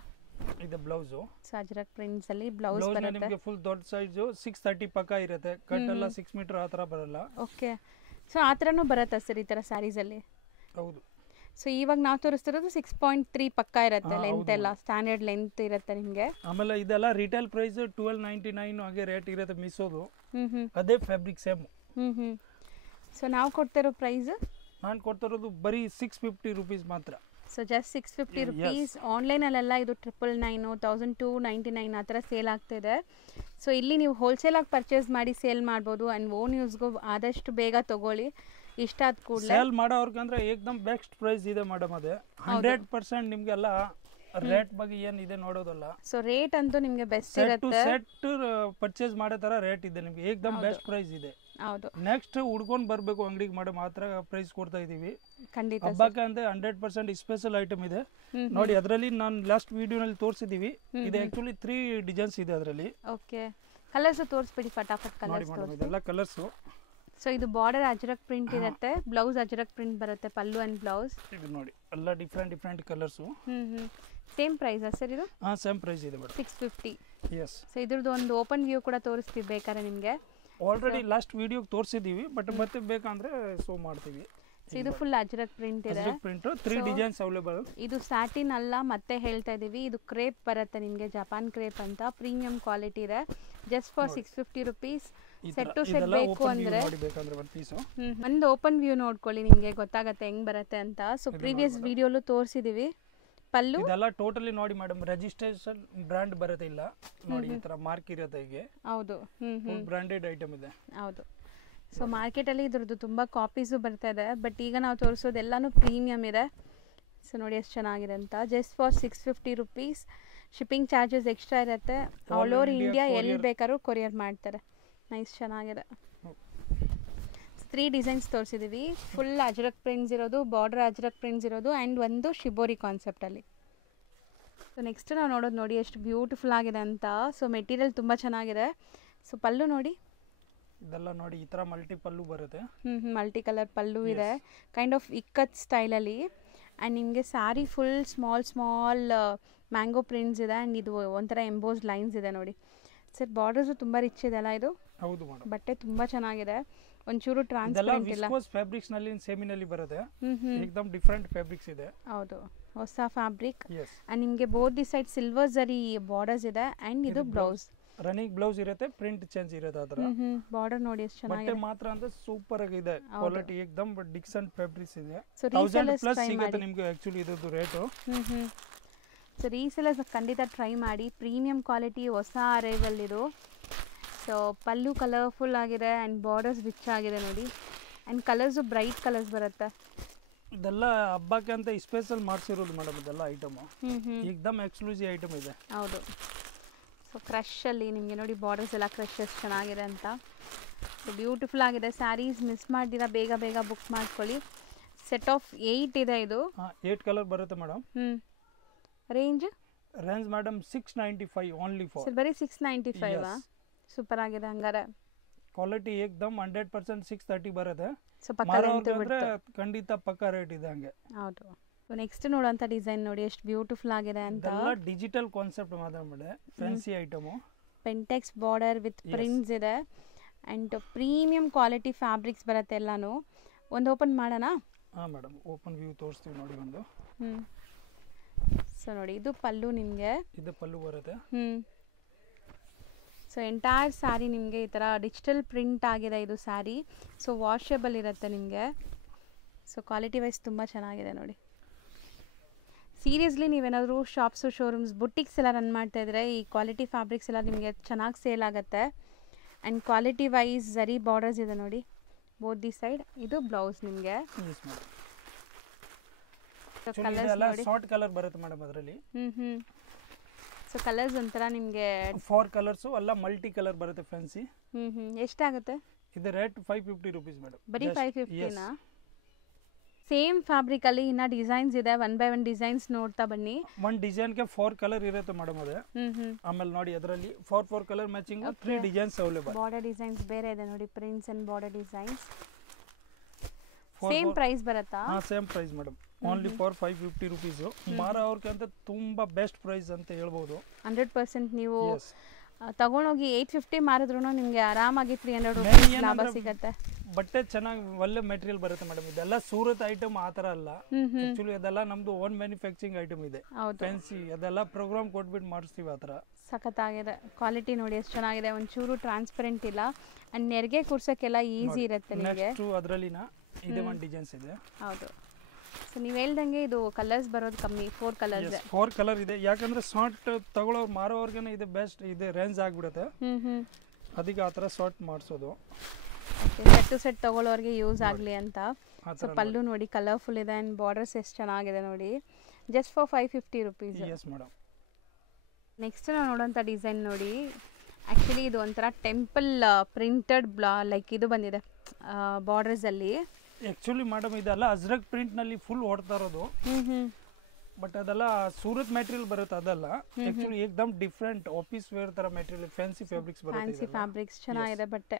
ಇದು ಬ್ಲೌಸ್. ಸೊ ಅಜ್ರಕ್ ಪ್ರಿಂಟ್ಸ್ ಅಲ್ಲಿ ಬ್ಲೌಸ್ ಬರುತ್ತೆ ನಿಮಗೆ ಫುಲ್ ದೊಡ್ಡ ಸೈಜ್ 630 ಪಕ್ಕ ಇರುತ್ತೆ. ಕಟ್ ಎಲ್ಲ 6 ಮೀಟರ್ ಆ ಥರ ಬರಲ್ಲ. ಓಕೆ. ಸೊ ಆ ಥರನೂ ಬರುತ್ತಾ ಸರ್ ಈ ಥರ ಸ್ಯಾರೀಸಲ್ಲಿ? ಹೌದು. ಸೊ ಇವಾಗ ನಾವು ತೋರಿಸ್ತಿರೋದು 6.3 ಪಕ್ಕ ಇರುತ್ತೆ, ಲೆಂತ್ ಎಲ್ಲ ಸ್ಟ್ಯಾಂಡರ್ಡ್ ಲೆಂತ್ ಇರುತ್ತೆ ನಿಮಗೆ. ಆಮೇಲೆ ಇದೆಲ್ಲ ರಿಟೇಲ್ ಪ್ರೈಸ್ 1299 ಹಾಗೆ ರೇಟ್ ಇರುತ್ತೆ ಮೀಸೋದು. ಅದೇ ಫ್ಯಾಬ್ರಿಕ್ ಸೇಮ್. ಸೊ ನಾವು ಕೊಡ್ತಿರೋ ಪ್ರೈಸ್? ನಾನು ಕೊಡ್ತಿರೋದು ಬರೀ 650 rupees ಮಾತ್ರ. So just 650 rupees. ಆನ್ಲೈನಲ್ಲೆಲ್ಲ ಇದು 999, 1299 ಆ ಥರ ಸೇಲ್ ಆಗ್ತಿದೆ. ಸೊ ಇಲ್ಲಿ ನೀವು ಹೋಲ್ಸೇಲಾಗಿ ಪರ್ಚೇಸ್ ಮಾಡಿ ಸೇಲ್ ಮಾಡ್ಬೋದು. ಆ್ಯಂಡ್ ಓನ್ ಯೂಸ್ಗೂ ಆದಷ್ಟು ಬೇಗ ತೊಗೊಳ್ಳಿ, ಇಷ್ಟ ಆದ ಕೂಡಲೇ. ಸೇಲ್ ಮಾಡೋರ್ಗೆ ಅಂದರೆ ಏಕದಮ್ ಬೆಸ್ಟ್ ಪ್ರೈಸ್ ಇದೆ ಮೇಡಮ್ ಅದೇ. 100% ನಿಮಗೆಲ್ಲ ರೇಟ್ ಬಗ್ಗೆ ಏನಿದೆ ನೋಡೋದಲ್ಲ. ಸೊ ರೇಟ್ ಅಂತೂ ನಿಮಗೆ ಬೆಸ್ಟ್ ಇರುತ್ತೆ. ಸೆಟ್ ಪರ್ಚೇಸ್ ಮಾಡೋ ಥರ ರೇಟ್ ಇದೆ ನಿಮಗೆ, ಏಕದಮ್ ಬೆಸ್ಟ್ ಪ್ರೈಸ್ ಇದೆ. ಹೌದು. ನೆಕ್ಸ್ಟ್ ಹುಡ್ಕೊಂಡು ಬರಬೇಕು ಅಂಗಡಿಗೆ ಮಾಡಿ ಮಾತ್ರ ಪ್ರೈಸ್ ಕೊಡ್ತಾ ಇದೀವಿ. ಖಂಡಿತ. ಹಬ್ಬಕ್ಕೆ ಅಂದ್ರೆ 100% ಸ್ಪೆಷಲ್ ಐಟಮ್ ಇದೆ ನೋಡಿ. ಅದರಲ್ಲಿ ನಾನು ಲಾಸ್ಟ್ ವಿಡಿಯೋನಲ್ಲಿ ತೋರಿಸಿದೀವಿ. ಇದು ಆಕ್ಚುಲಿ 3 ಡಿಸೈನ್ಸ್ ಇದೆ ಅದರಲ್ಲಿ. ಓಕೆ. ಕಲರ್ಸ್ ತೋರಿಸ್ಬಿಡಿ ಫಟಾಫಟ್ ನೋಡಿ ಕಲರ್ಸ್ ಮೇಡಮ್ ತೋರಿಸಿ. ಇದೆಲ್ಲ ಕಲರ್ಸು. ಸೊ ಇದು ಬಾರ್ಡರ್ ಅಜ್ರಕ್ ಪ್ರಿಂಟ್ ಇರುತ್ತೆ, ಬ್ಲೌಸ್ ಅಜ್ರಕ್ ಪ್ರಿಂಟ್ ಬರುತ್ತೆ, ಪಲ್ಲು ಅಂಡ್ ಬ್ಲೌಸ್. ಇದು ನೋಡಿ ಎಲ್ಲ ಡಿಫ್ರೆಂಟ್ ಕಲರ್ಸು. ಸೇಮ್ ಪ್ರೈಸಾ ಸರ್ ಇದು? ಹಾಂ ಸೇಮ್ ಪ್ರೈಸ್ ಇದೆ ಮೇಡಮ್, 650. ಎಸ್. ಸೊ ಇದ್ರದ್ದು ಒಂದು ಓಪನ್ ವ್ಯೂ ಕೂಡ ತೋರಿಸ್ತೀವಿ ಬೇಕಾದ್ರೆ ನಿಮಗೆ. ಆಲ್ರೆಡಿ ಲಾಸ್ಟ್ ವಿಡಿಯೋಗೆ ತೋರಿಸಿದ್ದೀವಿ, ಬಟ್ ಮತ್ತೆ ಬೇಕಂದ್ರೆ ಶೋ ಮಾಡ್ತೀವಿ. ಸೊ ಇದು ಫುಲ್ ಅಜ್ರಕ್ ಪ್ರಿಂಟ್ ಇದೆ, ಪ್ರಿಂಟ್ 3 ಡಿಸೈನ್ಸ್ ಅವೈಲೇಬಲ್. ಇದು ಸ್ಯಾಟಿನ್ ಅಲ್ಲ, ಮತ್ತೆ ಹೇಳ್ತಾ ಇದೀವಿ, ಇದು ಕ್ರೇಪ್ ಬರುತ್ತೆ ನಿಮಗೆ, ಜಪಾನ್ ಕ್ರೇಪ್ ಅಂತ, ಪ್ರೀಮಿಯಂ ಕ್ವಾಲಿಟಿ ಇದೆ. Just for 650 rupees. Set to set ಬೇಕು ಅಂದ್ರೆ ಒಂದು ಓಪನ್ ವ್ಯೂ ನೋಡ್ಕೊಳ್ಳಿ, ನಿಮಗೆ ಗೊತ್ತಾಗತ್ತೆ ಹೆಂಗ್ ಬರುತ್ತೆ ಅಂತ. So previous ವಿಡಿಯೋಲು ತೋರಿಸಿದೀವಿ. ಪಲ್ಲು ಇದೆಲ್ಲ ಟೋಟಲಿ ನೋಡಿ ಮೇಡಮ್, ರಿಜಿಸ್ಟ್ರೇಷನ್ ಬ್ರ್ಯಾಂಡ್ ಬರುತ್ತೆ, ಇಲ್ಲ ನೋಡಿ ಈ ತರ ಮಾರ್ಕ್ ಇರುತ್ತೆ ಹೀಗೆ. ಹೌದು, ಬ್ರಾಂಡೆಡ್ ಐಟಮ್ ಇದೆ. ಹೌದು. ಸೊ ಮಾರ್ಕೆಟಲ್ಲಿ ಇದ್ರದ್ದು ತುಂಬ ಕಾಪೀಸು ಬರ್ತಾ ಇದೆ, ಬಟ್ ಈಗ ನಾವು ತೋರಿಸೋದೆಲ್ಲನೂ ಪ್ರೀಮಿಯಮ್ ಇದೆ. ಸೊ ನೋಡಿ ಎಷ್ಟು ಚೆನ್ನಾಗಿದೆ ಅಂತ. Just for 650 rupees. Shipping charges extra ಇರುತ್ತೆ. ಆಲ್ ಓವರ್ ಇಂಡಿಯಾ ಎಲ್ಲಿ ಬೇಕಾದ್ರೂ ಕೊರಿಯರ್ ಮಾಡ್ತಾರೆ. ನೈಸ್, ಚೆನ್ನಾಗಿದೆ. 3 ಡಿಸೈನ್ಸ್ ತೋರಿಸಿದ್ದೀವಿ. ಫುಲ್ ಅಜ್ರಕ್ ಪ್ರಿಂಟ್ಸ್ ಇರೋದು, ಬಾರ್ಡರ್ ಅಜ್ರಕ್ ಪ್ರಿಂಟ್ಸ್ ಇರೋದು, ಆ್ಯಂಡ್ ಒಂದು ಶಿಬೋರಿ ಕಾನ್ಸೆಪ್ಟಲ್ಲಿ. ಸೊ ನೆಕ್ಸ್ಟ್ ನಾವು ನೋಡೋದು ನೋಡಿ ಎಷ್ಟು ಬ್ಯೂಟಿಫುಲ್ ಆಗಿದೆ ಅಂತ. ಸೊ ಮೆಟೀರಿಯಲ್ ತುಂಬ ಚೆನ್ನಾಗಿದೆ. ಸೊ ಪಲ್ಲು ನೋಡಿ, ಇದೆಲ್ಲ ನೋಡಿ ಈ ತರ ಮಲ್ಟಿ ಪಲ್ಲು ಬರುತ್ತೆ. ಮಲ್ಟಿ ಕಲರ್ ಪಲ್ಲು ಇದೆ, ಕೈಂಡ್ ಆಫ್ ಇಕ್ಕತ್ ಸ್ಟೈಲಲ್ಲಿ. ಆ್ಯಂಡ್ ನಿಮಗೆ sari full small mango prints ಇದೆ, ಆ್ಯಂಡ್ ಇದು ಒಂಥರ ಎಂಬೋಸ್ಡ್ ಲೈನ್ಸ್ ಇದೆ ನೋಡಿ. ಸರ್ ಬಾರ್ಡರ್ಸು ತುಂಬ ರಿಚ್ ಇದೆ ಅಲ್ಲ ಇದು? ಹೌದು ಮೇಡಮ್. ಬಟ್ಟೆ ತುಂಬ ಚೆನ್ನಾಗಿದೆ, ಒಂಚೂರು ಟ್ರಾನ್ಸ್ಪರೆಂಟ್ ಇಲ್ಲ. ವಿಸ್ಕೋಸ್ ಫ್ಯಾಬ್ರಿಕ್ಸ್ ನಲ್ಲಿ ಸೆಮಿನಲ್ಲಿ ಬರುತ್ತೆ, ಏಕದಮ್ ಡಿಫರೆಂಟ್ ಫ್ಯಾಬ್ರಿಕ್ಸ್ ಇದೆ. ಹೌದು, ಹೊಸ ಫ್ಯಾಬ್ರಿಕ್. Yes. ಆ್ಯಂಡ್ ನಿಮಗೆ ಬೋತ್ ದಿ ಸೈಡ್ ಸಿಲ್ವರ್ ಜರಿ ಬಾರ್ಡರ್ಸ್ ಇದೆ, ಆ್ಯಂಡ್ ಇದು ಬ್ಲೌಸ್. ರನ್ನಿಂಗ್ ಬ್ಲೌಸ್ ಇರುತ್ತೆ, ಪ್ರಿಂಟ್ ಚೇಂಜ್ ಇರುತ್ತೆ ಅದರ. ಬಾರ್ಡರ್ ನೋಡಿ ಎಷ್ಟು ಚೆನ್ನಾಗಿದೆ. ಬಟ್ಟೆ ಮಾತ್ರ ಅಂದ್ರೆ ಸೂಪರ್ ಆಗಿದೆ, ಕ್ವಾಲಿಟಿ ಏಕದಮ್ ಡಿಕ್ಸೆಂಟ್ ಫ್ಯಾಬ್ರಿಕ್ಸ್ ಇದೆ. So 1000 ಪ್ಲಸ್ ಸಿಗುತ್ತೆ ನಿಮಗೆ ಆಕ್ಚುಲಿ ಇದ್ರದ್ದು ರೇಟು. ಸೊ ರೀಸೆಲ್ಲರ್ಸ್ ಖಂಡಿತ ಟ್ರೈ ಮಾಡಿ, ಪ್ರೀಮಿಯಂ ಕ್ವಾಲಿಟಿ, ಹೊಸ ಅರೈವಲ್ ಇದು. ಸೊ ಪಲ್ಲು ಕಲರ್ಫುಲ್ ಆಗಿದೆ, ಆ್ಯಂಡ್ ಬಾರ್ಡರ್ಸ್ ರಿಚ್ ಆಗಿದೆ ನೋಡಿ, ಆ್ಯಂಡ್ ಕಲರ್ಸು ಬ್ರೈಟ್ ಕಲರ್ಸ್ ಬರುತ್ತೆ. ಇದೆಲ್ಲ ಹಬ್ಬಕ್ಕೆ ಅಂತ ಸ್ಪೆಷಲ್ ಮಾಡಿಸಿರೋದು ಮೇಡಮ್ ಇದೆಲ್ಲ ಐಟಮು, ಏಕದಮ್ ಎಕ್ಸ್ಕ್ಲೂಸಿವ್ ಐಟಮ್ ಇದೆ. ಹೌದು. ಸೊ ಕ್ರಶಲ್ಲಿ ನಿಮಗೆ ನೋಡಿ ಬಾರ್ಡರ್ಸ್ ಎಲ್ಲ ಕ್ರಶಸ್ ಚೆನ್ನಾಗಿದೆ ಅಂತ. ಸೊ ಬ್ಯೂಟಿಫುಲ್ ಆಗಿದೆ. ಸ್ಯಾರೀಸ್ ಮಿಸ್ ಮಾಡ್ದಿರಾ ಬೇಗ ಬುಕ್ ಮಾಡ್ಕೊಳ್ಳಿ. ಸೆಟ್ ಆಫ್ 8 ಇದೆ ಇದು. 8 ಕಲರ್ ಬರುತ್ತೆ madam. Range madam 695 only for. Sir ಬರೀ 695. ಸೂಪರ್ ಆಗಿದೆ ಹಂಗಾರೆ. ಕ್ವಾಲಿಟಿ ಏಕದಮ್ 100% 630 ಬರುತ್ತೆ. ಸೊ ಪಕ್ಕ ಖಂಡಿತ ಪಕ್ಕ ರೇಟ್ ಇದೆ ಹಂಗೆ. ಹೌದು. ನೆಕ್ಸ್ಟ್ ನೋಡುವಂಥ ಡಿಸೈನ್ ನೋಡಿ ಎಷ್ಟು ಬ್ಯೂಟಿಫುಲ್ ಆಗಿದೆ ಅಂತ. ಎಲ್ಲ ಡಿಜಿಟಲ್ ಕಾನ್ಸೆಪ್ಟ್ ಮಾತಾಡ್ಬೇಡಿ, fancy item. Pentex border with prints ಇದೆ, ಆ್ಯಂಡ್ ಪ್ರೀಮಿಯಂ ಕ್ವಾಲಿಟಿ ಫ್ಯಾಬ್ರಿಕ್ಸ್ ಬರುತ್ತೆ ಎಲ್ಲಾನು. ಒಂದು ಓಪನ್ ಮಾಡೋಣ? ಹಾಂ ಮೇಡಮ್, ಓಪನ್ ವ್ಯೂ ತೋರಿಸ್ತೀವಿ ನೋಡಿ ಒಂದು. ಸೊ ನೋಡಿ ಇದು ಪಲ್ಲು ನಿಮಗೆ. ಇದು ಪಲ್ಲು ಬರುತ್ತೆ. ಸೊ ಎಂಟೈರ್ ಸ್ಯಾರಿ ನಿಮಗೆ ಈ ಥರ ಡಿಜಿಟಲ್ ಪ್ರಿಂಟ್ ಆಗಿದೆ ಇದು ಸ್ಯಾರಿ. ಸೊ ವಾಷಬಲ್ ಇರುತ್ತೆ ನಿಮಗೆ. ಸೊ ಕ್ವಾಲಿಟಿ ವೈಸ್ ತುಂಬ ಚೆನ್ನಾಗಿದೆ ನೋಡಿ. ಸೀರಿಯಸ್ಲಿ ನೀವೇನಾದರೂ ಶಾಪ್ಸು, ಶೋರೂಮ್ಸ್, ಬುಟ್ಟಿಕ್ಸ್ ಎಲ್ಲ ರನ್ ಮಾಡ್ತಾ ಇದ್ರೆ ಈ ಕ್ವಾಲಿಟಿ ಫ್ಯಾಬ್ರಿಕ್ಸ್ ಎಲ್ಲ ನಿಮಗೆ ಚೆನ್ನಾಗಿ ಸೇಲ್ ಆಗುತ್ತೆ. ಆ್ಯಂಡ್ ಕ್ವಾಲಿಟಿ ವೈಸ್ ಜರಿ ಬಾರ್ಡರ್ಸ್ ಇದೆ ನೋಡಿ ಬೋತ್ ದಿ ಸೈಡ್. ಇದು ಬ್ಲೌಸ್ ನಿಮಗೆ. ಶಾರ್ಟ್ ಕಲರ್ ಬರುತ್ತೆ ಮೇಡಮ್ ಅದರಲ್ಲಿ. ಸೊ ಕಲರ್ಸ್ ಒಂಥರ ನಿಮಗೆ 4 ಕಲರ್ಸು ಅಲ್ಲ, ಮಲ್ಟಿ ಕಲರ್ ಬರುತ್ತೆ ಫ್ಯಾನ್ಸಿ. ಎಷ್ಟಾಗುತ್ತೆ ಇದು ರೇಟ್ 550 ರುಪೀಸ್ ಮೇಡಮ್. ಬರೀ 550ನಾ? ಸೇಮ್ ಫ್ಯಾಬ್ರಿಕಲ್ಲಿ ಇನ್ನು ಡಿಸೈನ್ಸ್ ಇದೆ, 1 by 1 ಡಿಸೈನ್ಸ್ ನೋಡ್ತಾ ಬನ್ನಿ. ಒಂದು ಡಿಸೈನ್ಗೆ 4 ಕಲರ್ ಇರುತ್ತೆ ಮೇಡಮ್ ಅದೇ. ಆಮೇಲೆ ನೋಡಿ ಅದರಲ್ಲಿ 4 colour matching 3 designs available. Border designs ಬೇರೆ ಇದೆ ನೋಡಿ, prints and border designs. Same price ಬರುತ್ತಾ? ಹಾಂ same price madam, only for 550 rupees. ಮಾರೋರ್ಗೆ ಅಂತ ತುಂಬ ಬೆಸ್ಟ್ ಪ್ರೈಸ್ ಅಂತ ಹೇಳ್ಬೋದು. 100% ನೀವು ತಗೊಂಡೋಗಿ 850 ಮಾರಿದ್ರು ನಿಮಗೆ ಆರಾಮಾಗಿ 300 ರೂಪಾಯಿ ಲಾಭ ಸಿಗುತ್ತೆ. ಬಟ್ಟೆ ಚೆನ್ನಾಗಿ ಒಳ್ಳೆ ಮೆಟೀರಿಯಲ್ ಬರುತ್ತೆ ಮೇಡಮ್. ಇದೆಲ್ಲ ಸೂರತ್ ಐಟಮ್ ಆ ಥರ ಅಲ್ಲ, ಆಕ್ಚುಲಿ ಅದೆಲ್ಲ ನಮ್ದು ಓನ್ ಮ್ಯಾನುಫ್ಯಾಕ್ಚರಿಂಗ್ ಐಟಮ್ ಇದೆ, ಫ್ಯಾನ್ಸಿ. ಅದೆಲ್ಲ ಪ್ರೋಗ್ರಾಮ್ ಕೊಟ್ಬಿಟ್ಟು ಮಾಡಿಸ್ತೀವಿ ಆ ಥರ. ಸಖತ್ತಾಗಿದೆ ಕ್ವಾಲಿಟಿ ನೋಡಿ ಎಷ್ಟು ಚೆನ್ನಾಗಿದೆ. ಒಂಚೂರು ಟ್ರಾನ್ಸ್ಪರೆಂಟ್ ಇಲ್ಲ, ಅಂಡ್ ನೆರಿಗೆ ಕೂರ್ಸೋಕ್ಕೆಲ್ಲ ಈಸಿ ಇರುತ್ತೆ ನಿಮಗೆ. ಅದರಲ್ಲಿನ ಇದೆ ಒಂದು ಡಿಸೈನ್ಸ್ ಇದೆ. ಹೌದು. ಸೊ ನೀವು ಹೇಳ್ದಂಗೆ ಇದು ಕಲರ್ಸ್ ಬರೋದು ಕಮ್ಮಿ, 4 ಕಲರ್ಸ್. 4 ಕಲರ್ ಇದೆ, ಯಾಕಂದ್ರೆ ಶಾರ್ಟ್ ತಗೊಳ್ಳೋರು ಮಾರೋರ್ಗೆ ಇದೆ ಬೆಸ್ಟ್, ಇದೆ ರೇಂಜ್ ಆಗಿಬಿಡುತ್ತೆ. ಅದಕ್ಕೆ ಆ ಥರ ಶಾರ್ಟ್ ಮಾಡಿಸೋದು. ಸೆಟ್ ಟು ಸೆಟ್ ತಗೊಳ್ಳೋರಿಗೆ ಯೂಸ್ ಆಗಲಿ ಅಂತ. ಸೊ ಪಲ್ಲು ನೋಡಿ ಕಲರ್ಫುಲ್ ಇದೆ, ಆ್ಯಂಡ್ ಬಾರ್ಡರ್ಸ್ ಎಷ್ಟು ಚೆನ್ನಾಗಿದೆ ನೋಡಿ. Just for 550 rupees. Yes madam. Next ನಾವು ನೋಡೋಂಥ ಡಿಸೈನ್ ನೋಡಿ, ಆ್ಯಕ್ಚುಲಿ ಇದು ಒಂಥರ ಟೆಂಪಲ್ ಪ್ರಿಂಟೆಡ್ ಲೈಕ್ ಇದು ಬಂದಿದೆ ಬಾರ್ಡರ್ಸಲ್ಲಿ. ಆ್ಯಕ್ಚುಲಿ ಮೇಡಮ್ ಇದೆಲ್ಲ ಅಜ್ರಕ್ ಪ್ರಿಂಟ್ನಲ್ಲಿ ಫುಲ್ ಓಡ್ತಾ ಇರೋದು. ಬಟ್ ಅದೆಲ್ಲ ಸೂರತ್ ಮೆಟೀರಿಯಲ್ ಬರುತ್ತೆ ಅದಲ್ಲ ಆಕ್ಚುಲಿ ಏಕ್ದಮ್ ಡಿಫ್ರೆಂಟ್ ಆಫೀಸ್ ವೇರ್ ತರ ಮೆಟೀರಿಯಲ್ ಫ್ಯಾನ್ಸಿ ಫ್ಯಾಬ್ರಿಕ್ಸ್ ಬರುತ್ತೆ ಫ್ಯಾನ್ಸಿ ಫ್ಯಾಬ್ರಿಕ್ಸ್ ಚೆನ್ನಾಗಿದೆ ಬಟ್ಟೆ.